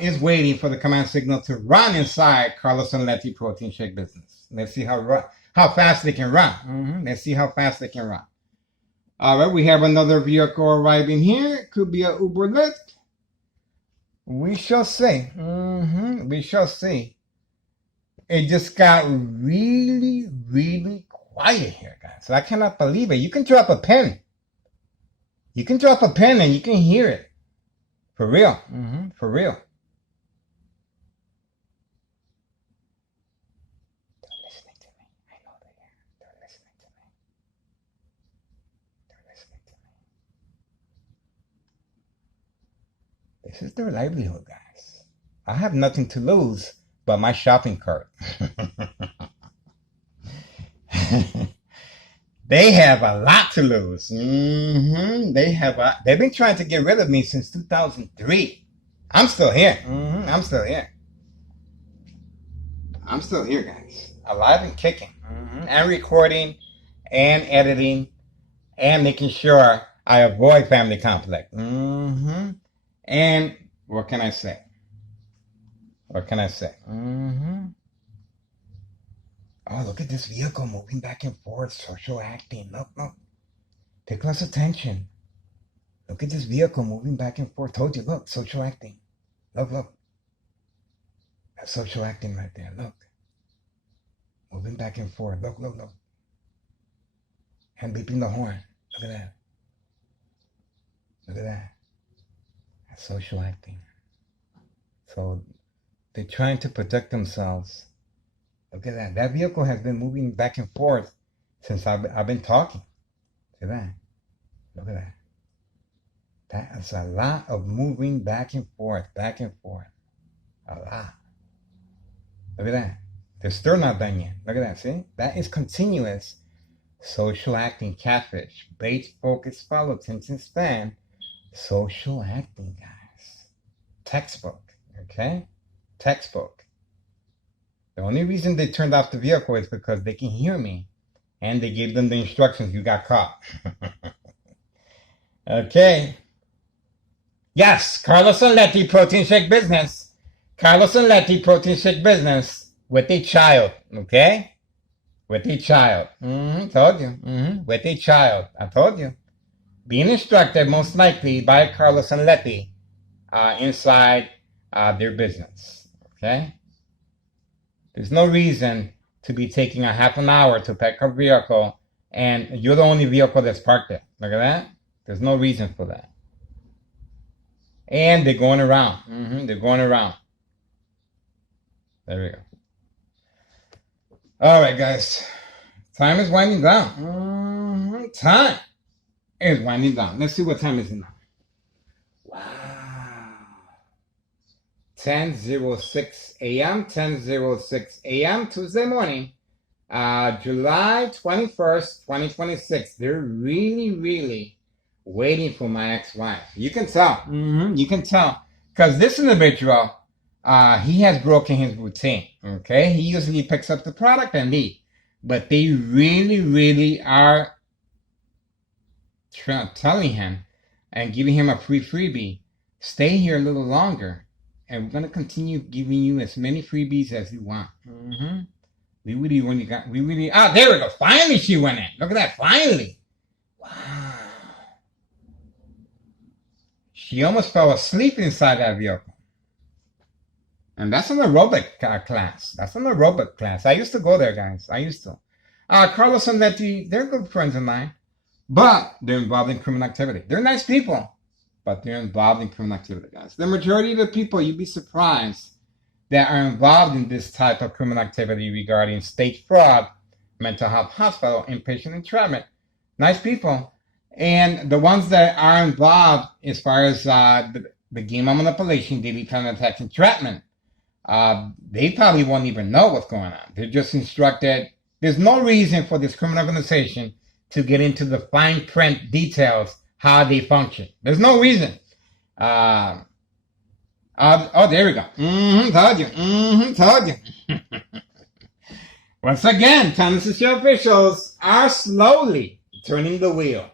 is waiting for the command signal to run inside Carlos and Letty Protein Shake business. Let's see how fast they can run. Let's see how fast they can run. All right, we have another vehicle arriving here. It could be a Uber Lyft. We shall see. We shall see. It just got really, really quiet here, guys. So I cannot believe it. You can drop a pen. You can drop a pen and you can hear it. For real. For real. They're listening to me. I know they are. They're listening to me. They're listening to me. This is their livelihood, guys. I have nothing to lose but my shopping cart. They have a lot to lose. They've been trying to get rid of me since 2003. I'm still here. I'm still here. I'm still here, guys. Alive and kicking. And recording and editing and making sure I avoid family conflict. And what can I say? What can I say? Oh, look at this vehicle moving back and forth, social acting. Look, look. Pay close attention. Look at this vehicle moving back and forth. Told you, look, social acting. Look, look. That's social acting right there. Look. Moving back and forth. Look, look, look. And beeping the horn. Look at that. Look at that. That's social acting. So they're trying to protect themselves. Look at that. That vehicle has been moving back and forth since I've been talking. See that? Look at that. That is a lot of moving back and forth, back and forth. A lot. Look at that. They're still not done yet. Look at that. See? That is continuous social acting, catfish, bait, focus, follow, attention span. Social acting, guys. Textbook. Okay? Textbook. The only reason they turned off the vehicle is because they can hear me. And they gave them the instructions. You got caught. Okay. Yes, Carlos and Letty protein shake business. Carlos and Letty protein shake business with a child. Okay? With a child. Told you. With a child. I told you. Being instructed most likely by Carlos and Letty inside their business. Okay? There's no reason to be taking a half an hour to pick up a vehicle and you're the only vehicle that's parked there. Look at that. There's no reason for that. And they're going around. They're going around. There we go. All right, guys. Time is winding down. Time is winding down. Let's see what time is it now. Wow. 10:06 a.m. 10:06 a.m. Tuesday morning. July 21st, 2026. They're really, really waiting for my ex-wife. You can tell. You can tell. Because this individual, he has broken his routine. Okay? He usually picks up the product and leave. But they really, really are telling him and giving him a free freebie. Stay here a little longer. And we're going to continue giving you as many freebies as you want. We really, there we go. Finally she went in. Look at that. Finally. Wow. She almost fell asleep inside that vehicle. And that's an aerobic class. That's an aerobic class. I used to go there, guys. I used to. Carlos and Letty, they're good friends of mine. But they're involved in criminal activity. They're nice people. But they're involved in criminal activity, guys. The majority of the people, you'd be surprised, that are involved in this type of criminal activity regarding state fraud, mental health hospital, inpatient entrapment. Nice people. And the ones that are involved as far as the game of manipulation, daily plan attacks, entrapment, they probably won't even know what's going on. They're just instructed. There's no reason for this criminal organization to get into the fine print details how they function. There's no reason. Oh, there we go. Told you. Told you. Once again, Kansas City officials are slowly turning the wheel.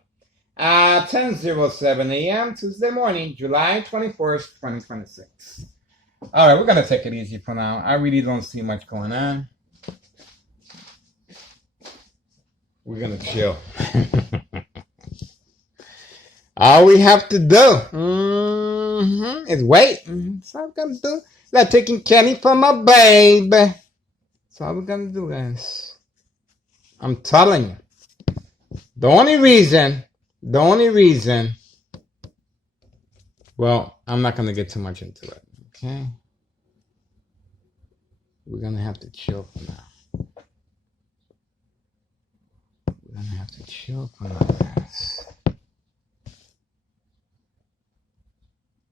10:07 a.m. Tuesday morning, July 21st, 2026. All right, we're going to take it easy for now. I really don't see much going on. We're going to chill. All we have to do is wait. That's all we're going to do. Like taking candy from my babe. That's all we're going to do, guys. I'm telling you. The only reason, well, I'm not going to get too much into it, okay? We're going to have to chill for now. We're going to have to chill for now, guys.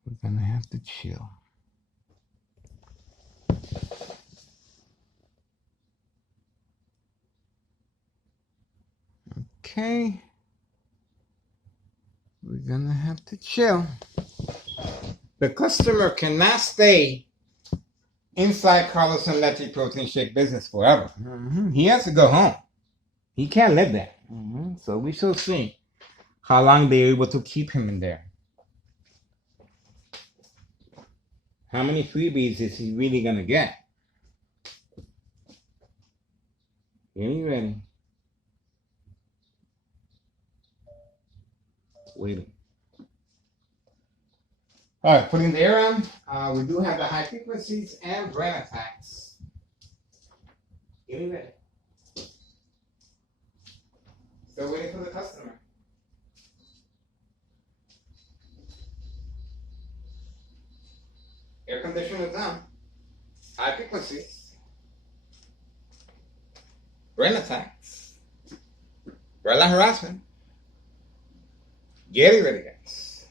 We're going to have to chill. Okay. We're gonna have to chill. The customer cannot stay inside Carlos and Letty Protein Shake business forever. He has to go home. He can't live there. So we shall see how long they're able to keep him in there. How many freebies is he really gonna get? Are you ready? Waiting. All right, putting the air on. We do have the high frequencies and brain attacks. Getting ready. Still waiting for the customer. Air conditioner is on. High frequencies. Brain attacks. Brain harassment. Getting ready, guys.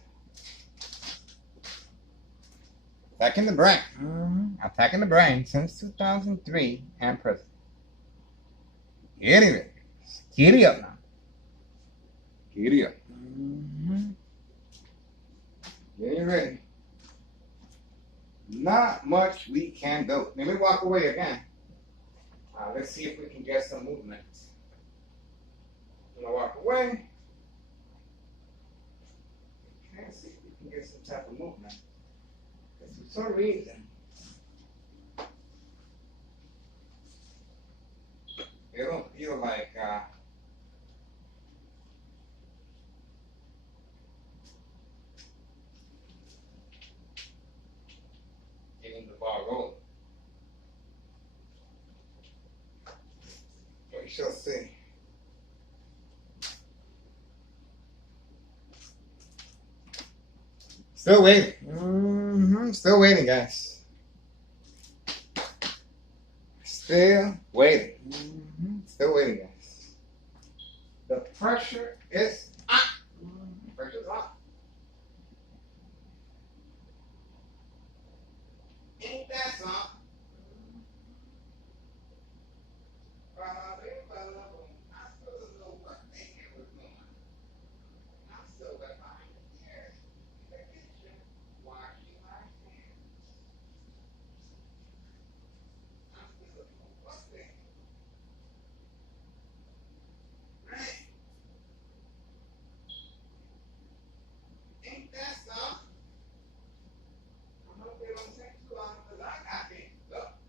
Attacking the brain. Attacking the brain since 2003 and present. Getting ready. Giddy up now. Giddy up. Getting ready. Not much we can do. Let me walk away again. Let's see if we can get some movement. I'm gonna walk away. Let's see if we can get some type of movement. Because for some reason, it don't feel like getting the ball rolling. We shall see. Still waiting. Still waiting, guys. Still waiting. Still waiting, guys. The pressure is on. Pressure's on. Ain't that something? I still don't know what they were doing. I'm still behind the chair in the kitchen washing my hands. I'm still don't know what they right. Ain't that something? I hope they don't take too long because I got things up.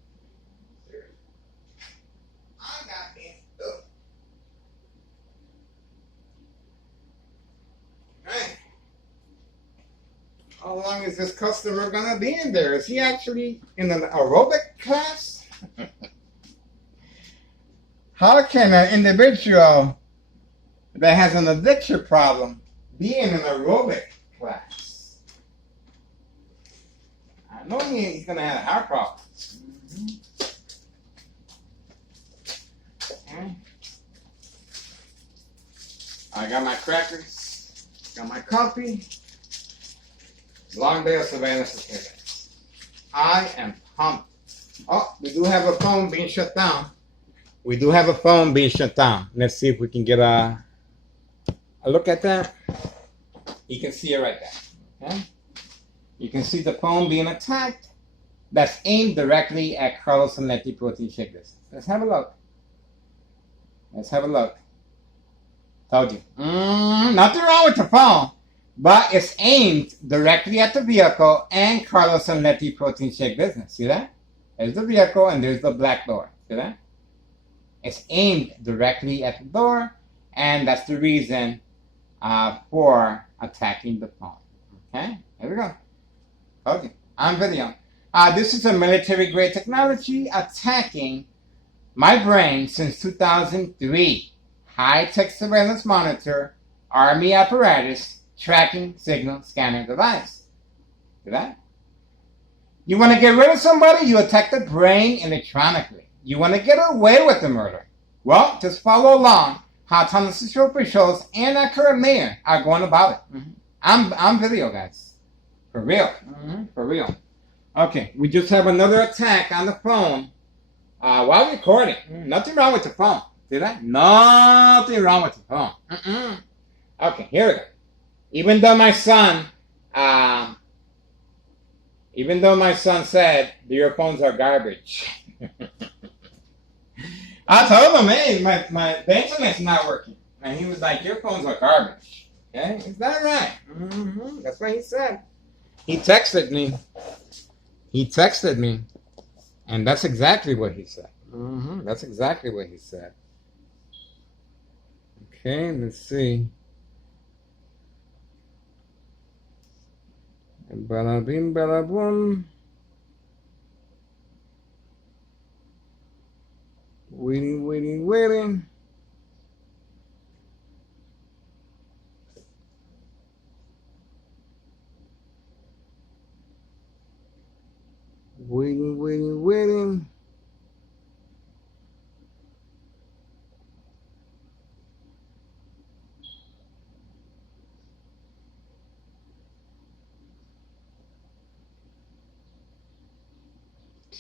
Seriously. I got things up. Right. How long is this customer gonna be in there? Is he actually in an aerobic class? How can an individual that has an addiction problem be in an aerobic class? I know he's gonna have a heart problem. Okay. I got my crackers, got my coffee. Long day of surveillance is here. I am pumped. Oh, we do have a phone being shut down. We do have a phone being shut down. Let's see if we can get a look at that. You can see it right there. Okay? You can see the phone being attacked. That's aimed directly at Carlos and Letty Protein Shake Business. Let's have a look. Let's have a look. Told you. Nothing wrong with the phone, but it's aimed directly at the vehicle and Carlos and Letty Protein Shake Business. See that? There's the vehicle and there's the black door. See that? It's aimed directly at the door, and that's the reason for attacking the phone. Okay? Here we go. Okay. On video. This is a military-grade technology attacking my brain since 2003. High-tech surveillance monitor, army apparatus, tracking signal scanner device. See that? You want to get rid of somebody, you attack the brain electronically. You want to get away with the murder. Well, just follow along how Tennessee officials and our current mayor are going about it. I'm video, guys. For real. For real. Okay, we just have another attack on the phone while recording. Nothing wrong with the phone. Did I? Nothing wrong with the phone. Mm-mm. Okay, here we go. Even though my son, said your phones are garbage. I told him, hey, the internet's not working. And he was like, your phones are garbage. Okay? Is that right? Mm-hmm. That's what he said. He texted me. And that's exactly what he said. Mm-hmm. That's exactly what he said. Okay, let's see. Bada bing, bada boom. Waiting. Waiting.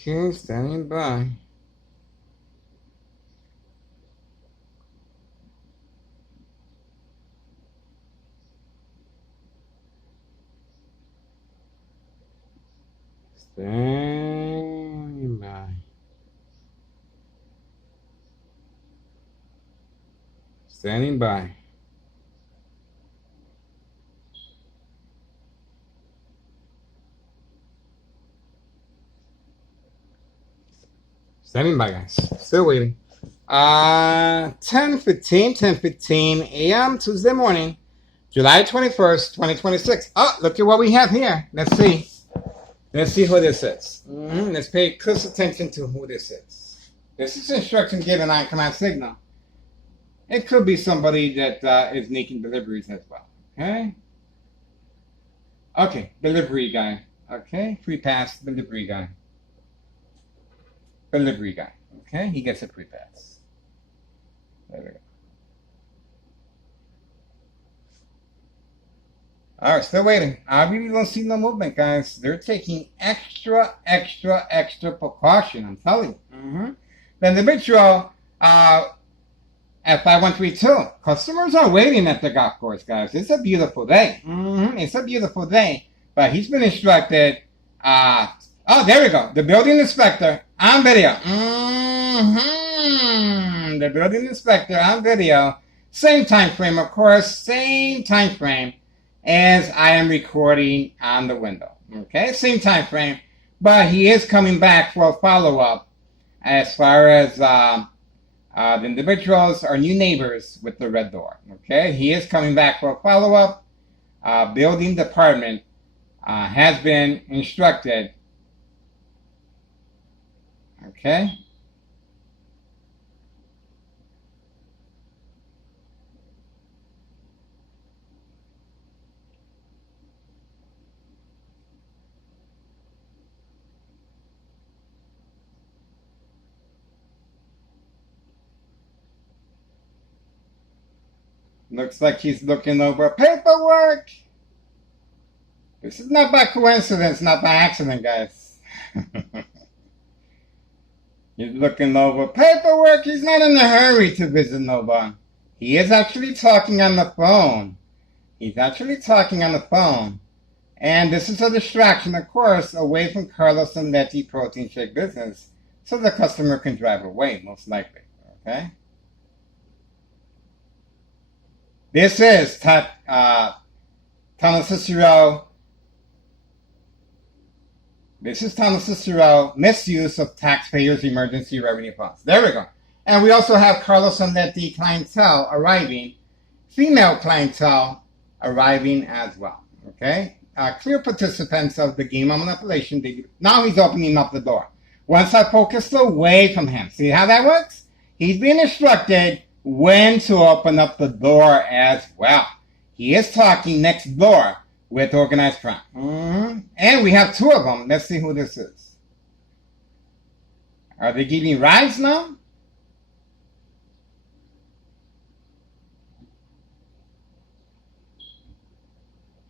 Okay, standing by. Standing by. Standing by. Standing by, guys. Still waiting. 10:15 a.m. Tuesday morning, July 21st, 2026. Oh, look at what we have here. Let's see. Let's see who this is. Let's pay close attention to who this is. This is instruction given on command signal. It could be somebody that is making deliveries as well. Okay? Okay, delivery guy. Okay, free pass, delivery guy. Delivery guy. Okay, he gets a free pass. There we go. All right, still waiting. I really don't see no movement, guys. They're taking extra precaution. I'm telling you. The individual at 5132. Customers are waiting at the golf course, guys. It's a beautiful day. It's a beautiful day. But he's been instructed. Oh, there we go. The building inspector on video. The building inspector on video. Same time frame, of course. Same time frame as I am recording on the window. Okay, same time frame. But he is coming back for a follow-up as far as the individuals are new neighbors with the red door. Okay, he is coming back for a follow-up. Building department has been instructed. Okay. Looks like he's looking over paperwork. This is not by coincidence, not by accident, guys. He's looking over paperwork. He's not in a hurry to visit nobody. He is actually talking on the phone. And this is a distraction, of course, away from Carlos and Letty protein shake business, so the customer can drive away, most likely. Okay? This is Tunnel Cicero. This is Tunnel Cicero, misuse of taxpayers' emergency revenue funds. There we go. And we also have Carlos and Letty clientele arriving, female clientele arriving as well. Okay? Clear participants of the game of manipulation. Now he's opening up the door. Once I focus away from him, see how that works? He's being instructed when to open up the door as well. He is talking next door with organized crime. And we have two of them. Let's see who this is. Are they giving rides now?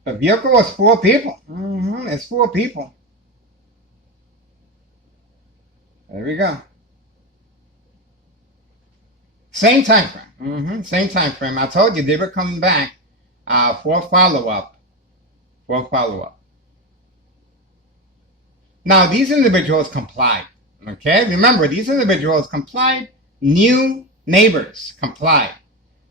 The vehicle was 4 people. It's 4 people. There we go. Same time frame. Same time frame. I told you they were coming back for follow up. For follow up. Now these individuals complied. Okay, remember these individuals complied. New neighbors complied,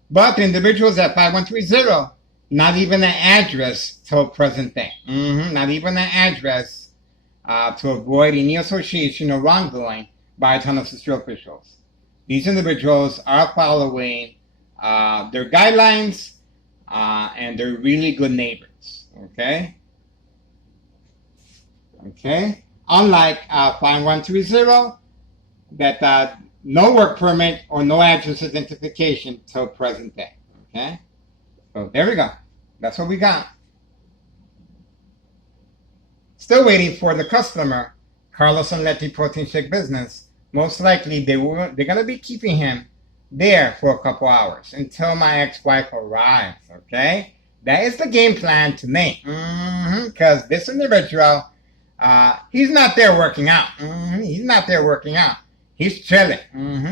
but the individuals at 5130, not even an address till present day. Not even an address to avoid any association or wrongdoing by Tunnel Secure officials. These individuals are following their guidelines, and they're really good neighbors. Okay. Okay. Unlike 5130, that no work permit or no address identification till present day. Okay. So there we go. That's what we got. Still waiting for the customer, Carlos and Letty Protein Shake Business. Most likely they're gonna be keeping him there for a couple hours until my ex-wife arrives. Okay, that is the game plan to me. Because this individual, he's not there working out. He's not there working out. He's chilling.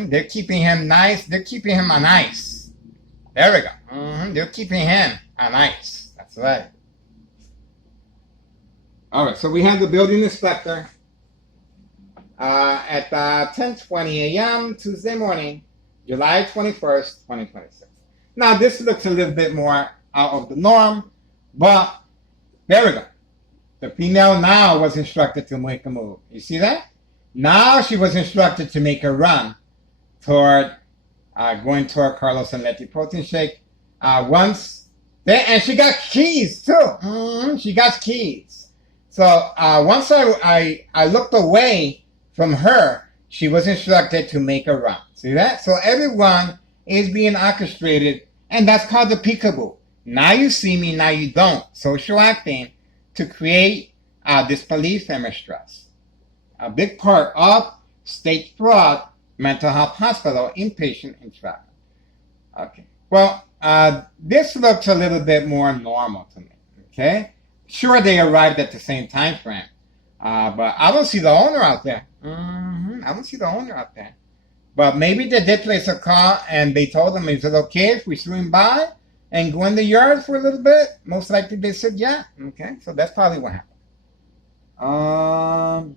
They're keeping him nice. They're keeping him on ice. There we go. They're keeping him on ice. That's right. All right, so we have the building inspector at 10:20 a.m. Tuesday morning, July 21st, 2026. Now, this looks a little bit more out of the norm, but there we go. The female now was instructed to make a move. You see that? Now she was instructed to make a run toward going toward Carlos and Letty Protein Shake. And she got keys too. She got keys. So once I looked away from her, she was instructed to make a run. See that? So everyone is being orchestrated, and that's called the peekaboo. Now you see me, now you don't. Social acting to create disbelief and mistrust. A big part of state fraud, mental health hospital, inpatient entrapment. Okay. Well, this looks a little bit more normal to me. Okay. Sure, they arrived at the same time frame, but I don't see the owner out there. I don't see the owner out there. But maybe they did place a call and they told them, is it okay if we swing by and go in the yard for a little bit? Most likely they said yeah. Okay, so that's probably what happened.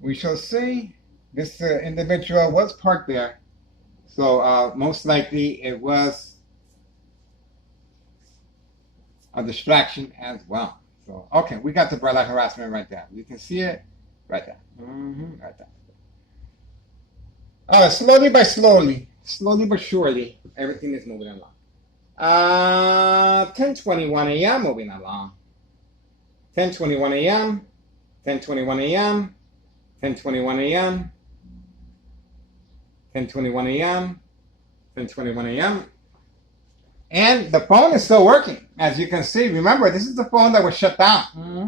We shall see. This individual was parked there, so most likely it was a distraction as well. So, okay, we got the umbrella harassment right there. You can see it right there. Right there. Slowly but surely, everything is moving along. 10:21 a.m. moving along. 10:21 a.m. 10:21 a.m. 10:21 a.m. 10:21 a.m. 10:21 a.m. And the phone is still working, as you can see. Remember, this is the phone that was shut down.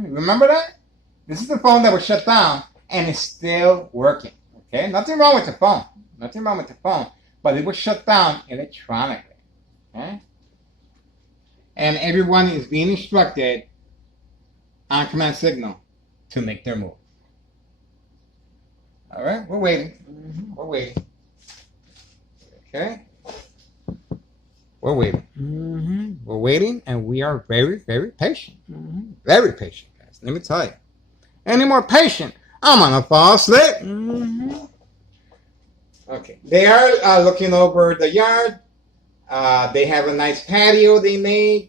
Remember that? This is the phone that was shut down, and it's still working. Okay, nothing wrong with the phone. Nothing wrong with the phone, but it was shut down electronically. Okay, and everyone is being instructed on command signal to make their move. All right, we're waiting. We're waiting. Okay. We're waiting. We're waiting, and we are very, very patient. Very patient, guys. Let me tell you. Any more patient, I'm gonna fall asleep. Okay. They are looking over the yard. They have a nice patio they made.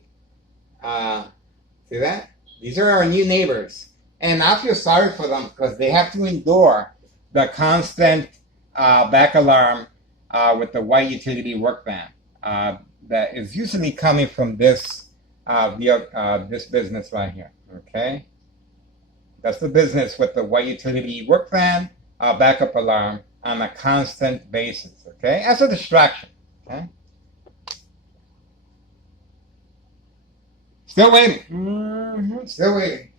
See that? These are our new neighbors, and I feel sorry for them because they have to endure the constant back alarm with the white utility work van. That is usually coming from this this business right here. Okay, that's the business with the white utility work van backup alarm on a constant basis. Okay, as a distraction. Okay, still waiting. Still waiting.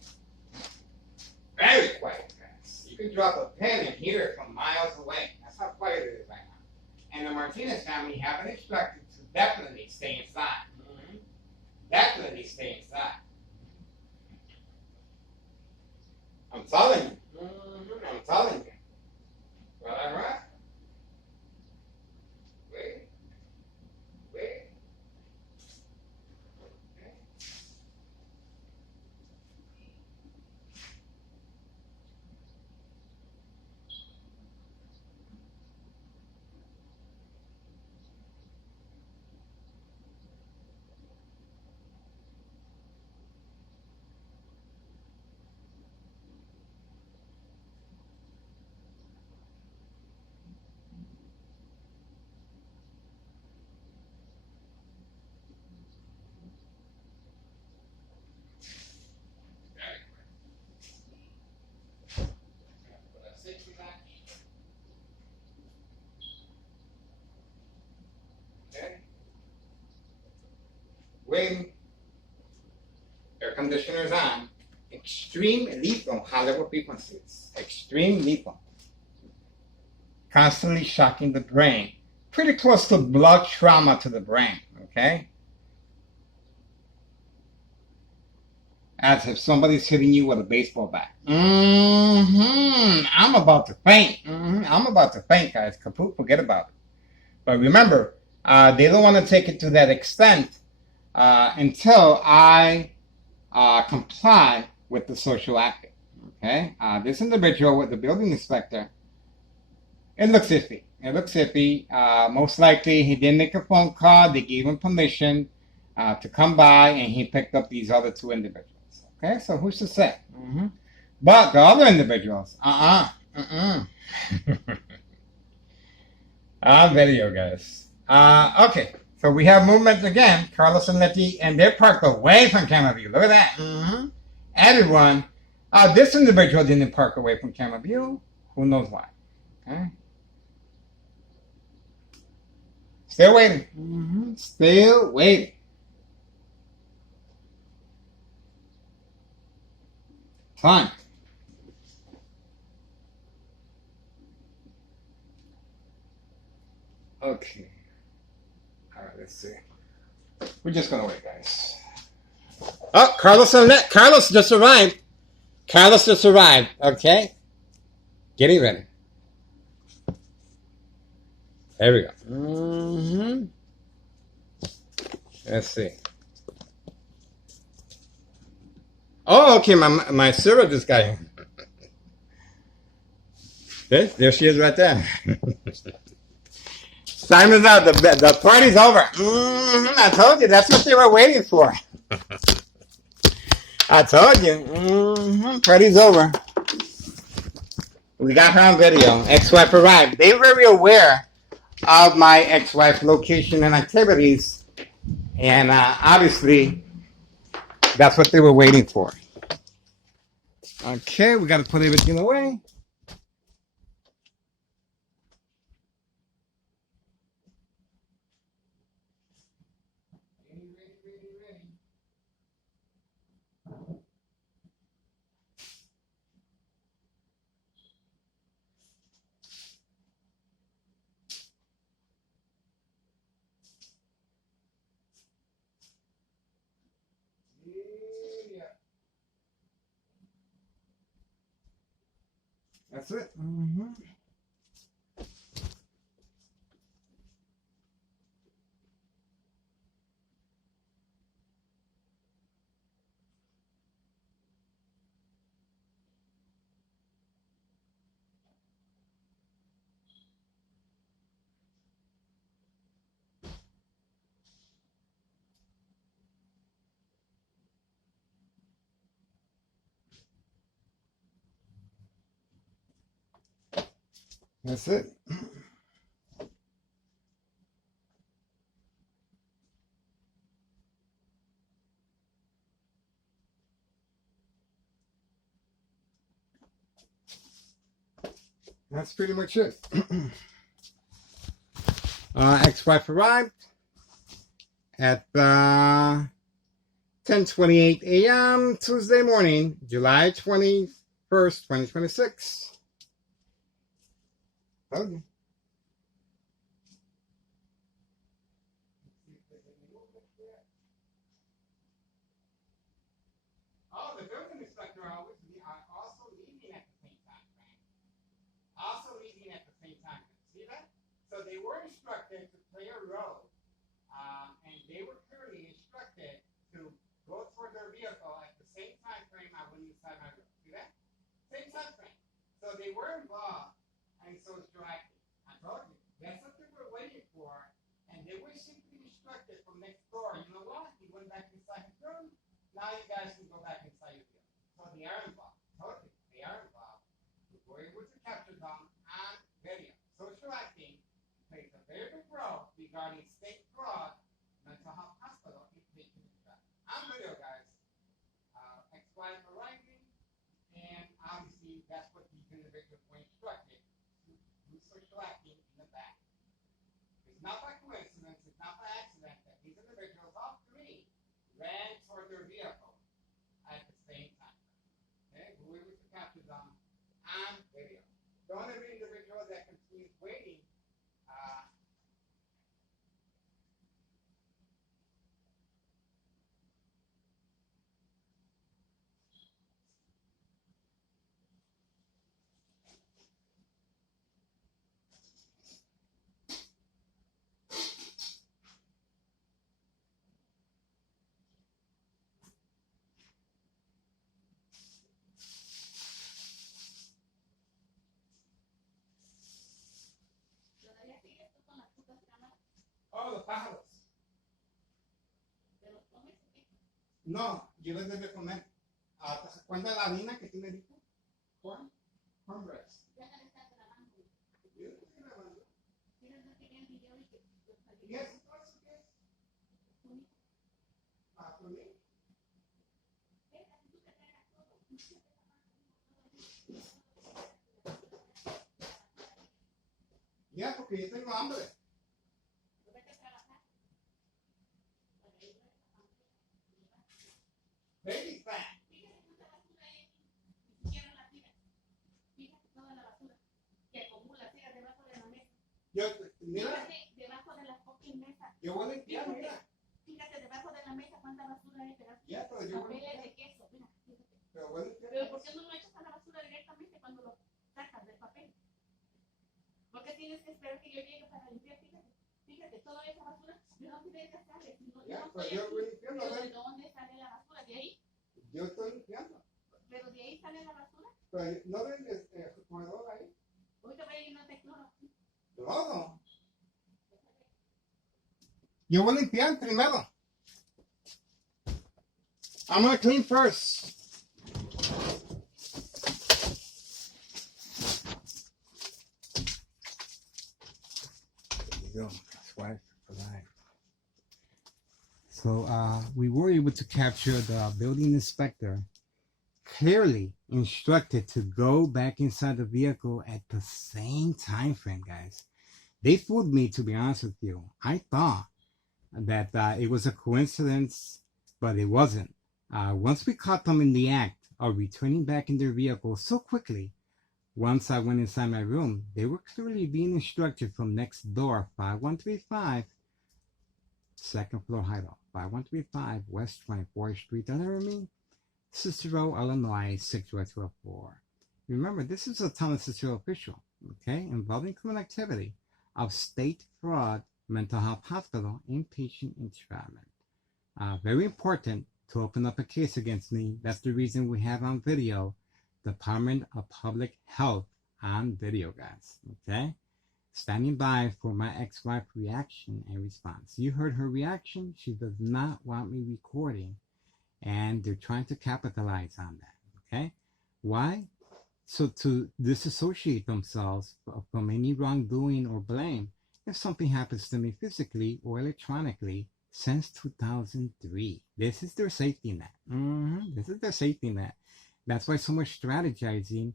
Very quiet, guys. You can drop a pen and hear it from miles away. That's how quiet it is right now. And the Martinez family have been instructed to definitely stay inside. Definitely stay inside. I'm telling you. I'm telling you. Well, all right. waiting. Air conditioners on. Extreme lethal high level frequencies. Extreme lethal. Constantly shocking the brain. Pretty close to blood trauma to the brain, okay? As if somebody's hitting you with a baseball bat. I'm about to faint. I'm about to faint, guys. Kaput, forget about it. But remember, they don't want to take it to that extent until I comply with the social acting. Okay? This individual with the building inspector, it looks iffy. It looks iffy. Most likely, he didn't make a phone call. They gave him permission to come by, and he picked up these other two individuals. Okay, so who's to say? But the other individuals, video, guys. Okay, so we have movement again. Carlos and Letty, and they're parked away from camera view. Look at that. Everyone. This individual didn't park away from camera view. Who knows why? Okay. Still waiting. Still waiting. Fine. Okay. All right, let's see. We're just gonna wait, guys. Oh, Carlos and Annette. Carlos just arrived. Carlos just arrived. Okay. Getting ready. There we go. Let's see. Oh, okay. My server just got in. There she is right there. Time is out. The party's over. I told you. That's what they were waiting for. I told you. Party's over. We got her on video. Ex-wife arrived. They were very aware of my ex-wife's location and activities. And obviously, that's what they were waiting for. Okay, we got to put everything away. That's it. That's it. That's pretty much it. Ex-wife arrived at 10:28 a.m. Tuesday morning, July 21st, 2026. Okay. Oh, the building inspector are also leaving at the same time, right? Also leaving at the same time. See that? So they were instructed to play a role, and they were clearly instructed to go toward their vehicle at the same time frame I went inside my room. See that? Same time frame. So they were involved, and so it's directed. I told you. That's what they were waiting for, and they were simply instructed from next door. You know what? He went back inside his room. Now you guys can go back inside your vehicle. So they are involved. I told you. They are involved. We were able to capture them on video. Social acting plays a very big role regarding state fraud, mental health hospital, inpatient drug. On video, guys. Ex-wife arriving, and obviously that's what these individuals were instructed to do social acting in the back. It's not by coincidence, it's not by accident that these individuals, all three, ran toward their vehicle at the same time. Okay, we were able to capture them on video. The only individual that continues waiting, oh, los pájaros. No, yo les debe comer. ¿Te acuerdas de la harina que tú me dijo? Cornbread. Yo estoy grabando. ¿Y eso qué es? ¿Por mí? Ya, porque yo tengo hambre. Baby fat. Yo, mira. Debajo de la fucking mesa. Yo voy a limpiar, mira. Fíjate debajo de la mesa cuánta basura hay, pedazos. Ya, pero yo voy a Papeles limpiar. de queso, mira. Fíjate. Pero voy a limpiar. Pero ¿por qué no lo echas a la basura directamente cuando lo sacas del papel? ¿Por qué tienes que esperar que yo llegue para limpiar? Fíjate, toda esa basura, ¿de dónde sale? Ya, pero yo voy limpiando. ¿De dónde sale la basura? ¿De ahí? Yo estoy limpiando. ¿Pero de ahí sale la basura? Pero no ven el comedor ahí. Ahorita voy a ir a te cloro. Todo. Yo voy a limpiar primero. I'm gonna clean first. There you go. That's why for life. So we were able to capture the building inspector clearly instructed to go back inside the vehicle at the same time frame, guys. They fooled me, to be honest with you. I thought that it was a coincidence, but it wasn't. Once we caught them in the act of returning back in their vehicle so quickly, once I went inside my room, they were clearly being instructed from next door, 5135, second floor hideout, 5135 West 24th Street, Laramie, Cicero, Illinois, 60204. Remember, this is a town of Cicero official, okay, involving criminal activity of state fraud, mental health hospital, inpatient entrapment. Very important to open up a case against me. That's the reason we have on video Department of Public Health on video, guys, okay? Standing by for my ex-wife reaction and response. You heard her reaction. She does not want me recording, and they're trying to capitalize on that, okay? Why? So to disassociate themselves from any wrongdoing or blame if something happens to me physically or electronically since 2003. This is their safety net. This is their safety net. That's why so much strategizing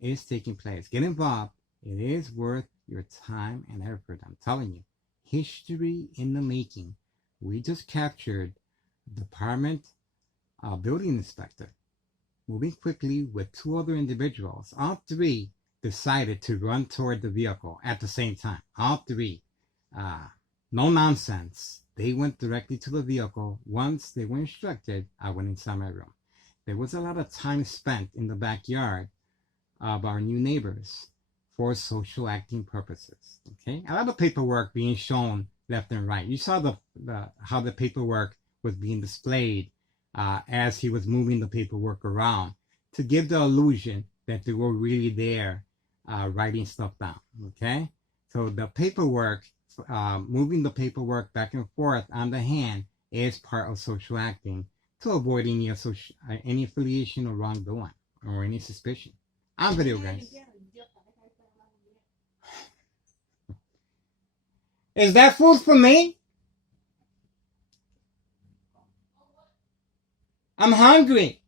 is taking place. Get involved. It is worth your time and effort. I'm telling you. History in the making. We just captured Department Building Inspector moving quickly with two other individuals. All three decided to run toward the vehicle at the same time. All three. No nonsense. They went directly to the vehicle. Once they were instructed, I went inside my room. There was a lot of time spent in the backyard of our new neighbors for social acting purposes. Okay, a lot of paperwork being shown left and right. You saw how the paperwork was being displayed as he was moving the paperwork around to give the illusion that they were really there writing stuff down. Okay, so the paperwork, moving the paperwork back and forth on the hand is part of social acting to avoid any affiliation or wrongdoing or any suspicion. On video, guys. Is that food for me? I'm hungry.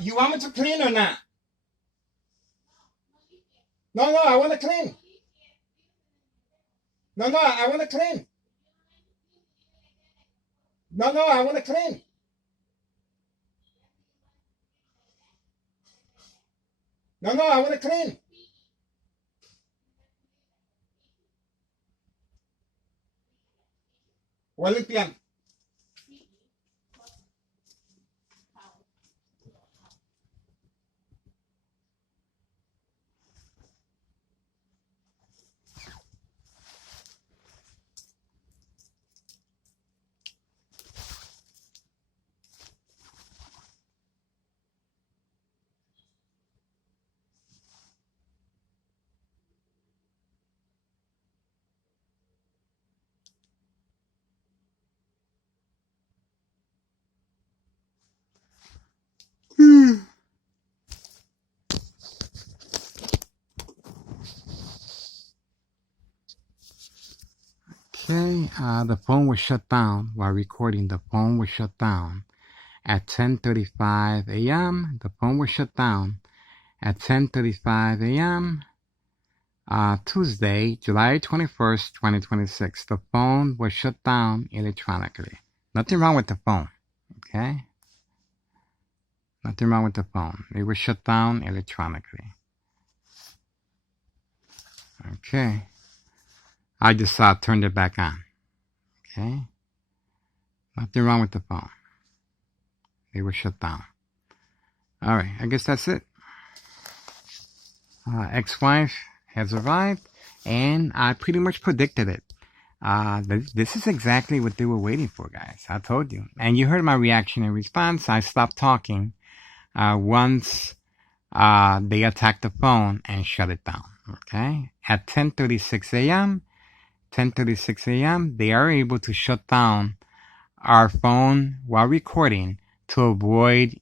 You want me to clean or not? No, I want to clean. No, I want to clean. No, I want to clean. No, I want to clean. Voy a limpiar. Okay, the phone was shut down while recording. The phone was shut down at 10:35 a.m. The phone was shut down at 10:35 a.m. Tuesday, July 21st, 2026. The phone was shut down electronically. Nothing wrong with the phone, okay? Nothing wrong with the phone. It was shut down electronically. Okay. I just turned it back on. Okay. Nothing wrong with the phone. They were shut down. All right. I guess that's it. Ex-wife has arrived, and I pretty much predicted it. This is exactly what they were waiting for, guys. I told you. And you heard my reaction and response. I stopped talking once they attacked the phone and shut it down. Okay. At 10:36 a.m., they are able to shut down our phone while recording to avoid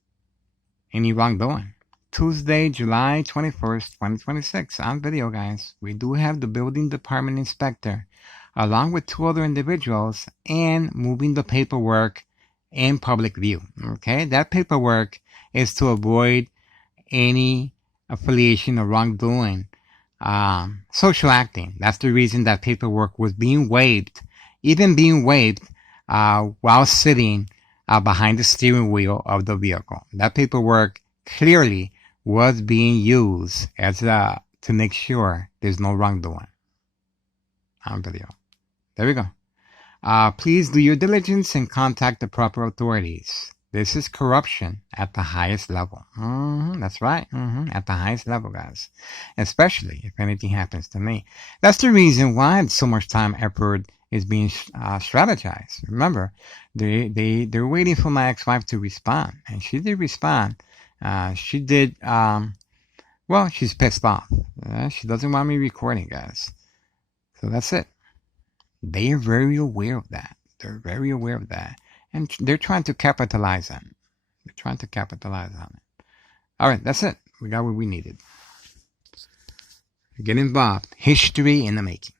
any wrongdoing. Tuesday, July 21st, 2026, on video, guys. We do have the building department inspector along with 2 other individuals and moving the paperwork in public view. Okay, that paperwork is to avoid any affiliation or wrongdoing. Social acting. That's the reason that paperwork was being waived, even being waived while sitting behind the steering wheel of the vehicle. That paperwork clearly was being used as to make sure there's no wrongdoing on video. There we go. Please do your diligence and contact the proper authorities. This is corruption at the highest level. That's right. At the highest level, guys. Especially if anything happens to me. That's the reason why so much time, effort is being strategized. Remember, they're waiting for my ex-wife to respond. And she did respond. She did, well, she's pissed off. She doesn't want me recording, guys. So that's it. They are very aware of that. They're very aware of that. And they're trying to capitalize on it. They're trying to capitalize on it. All right, that's it. We got what we needed. Get involved. History in the making.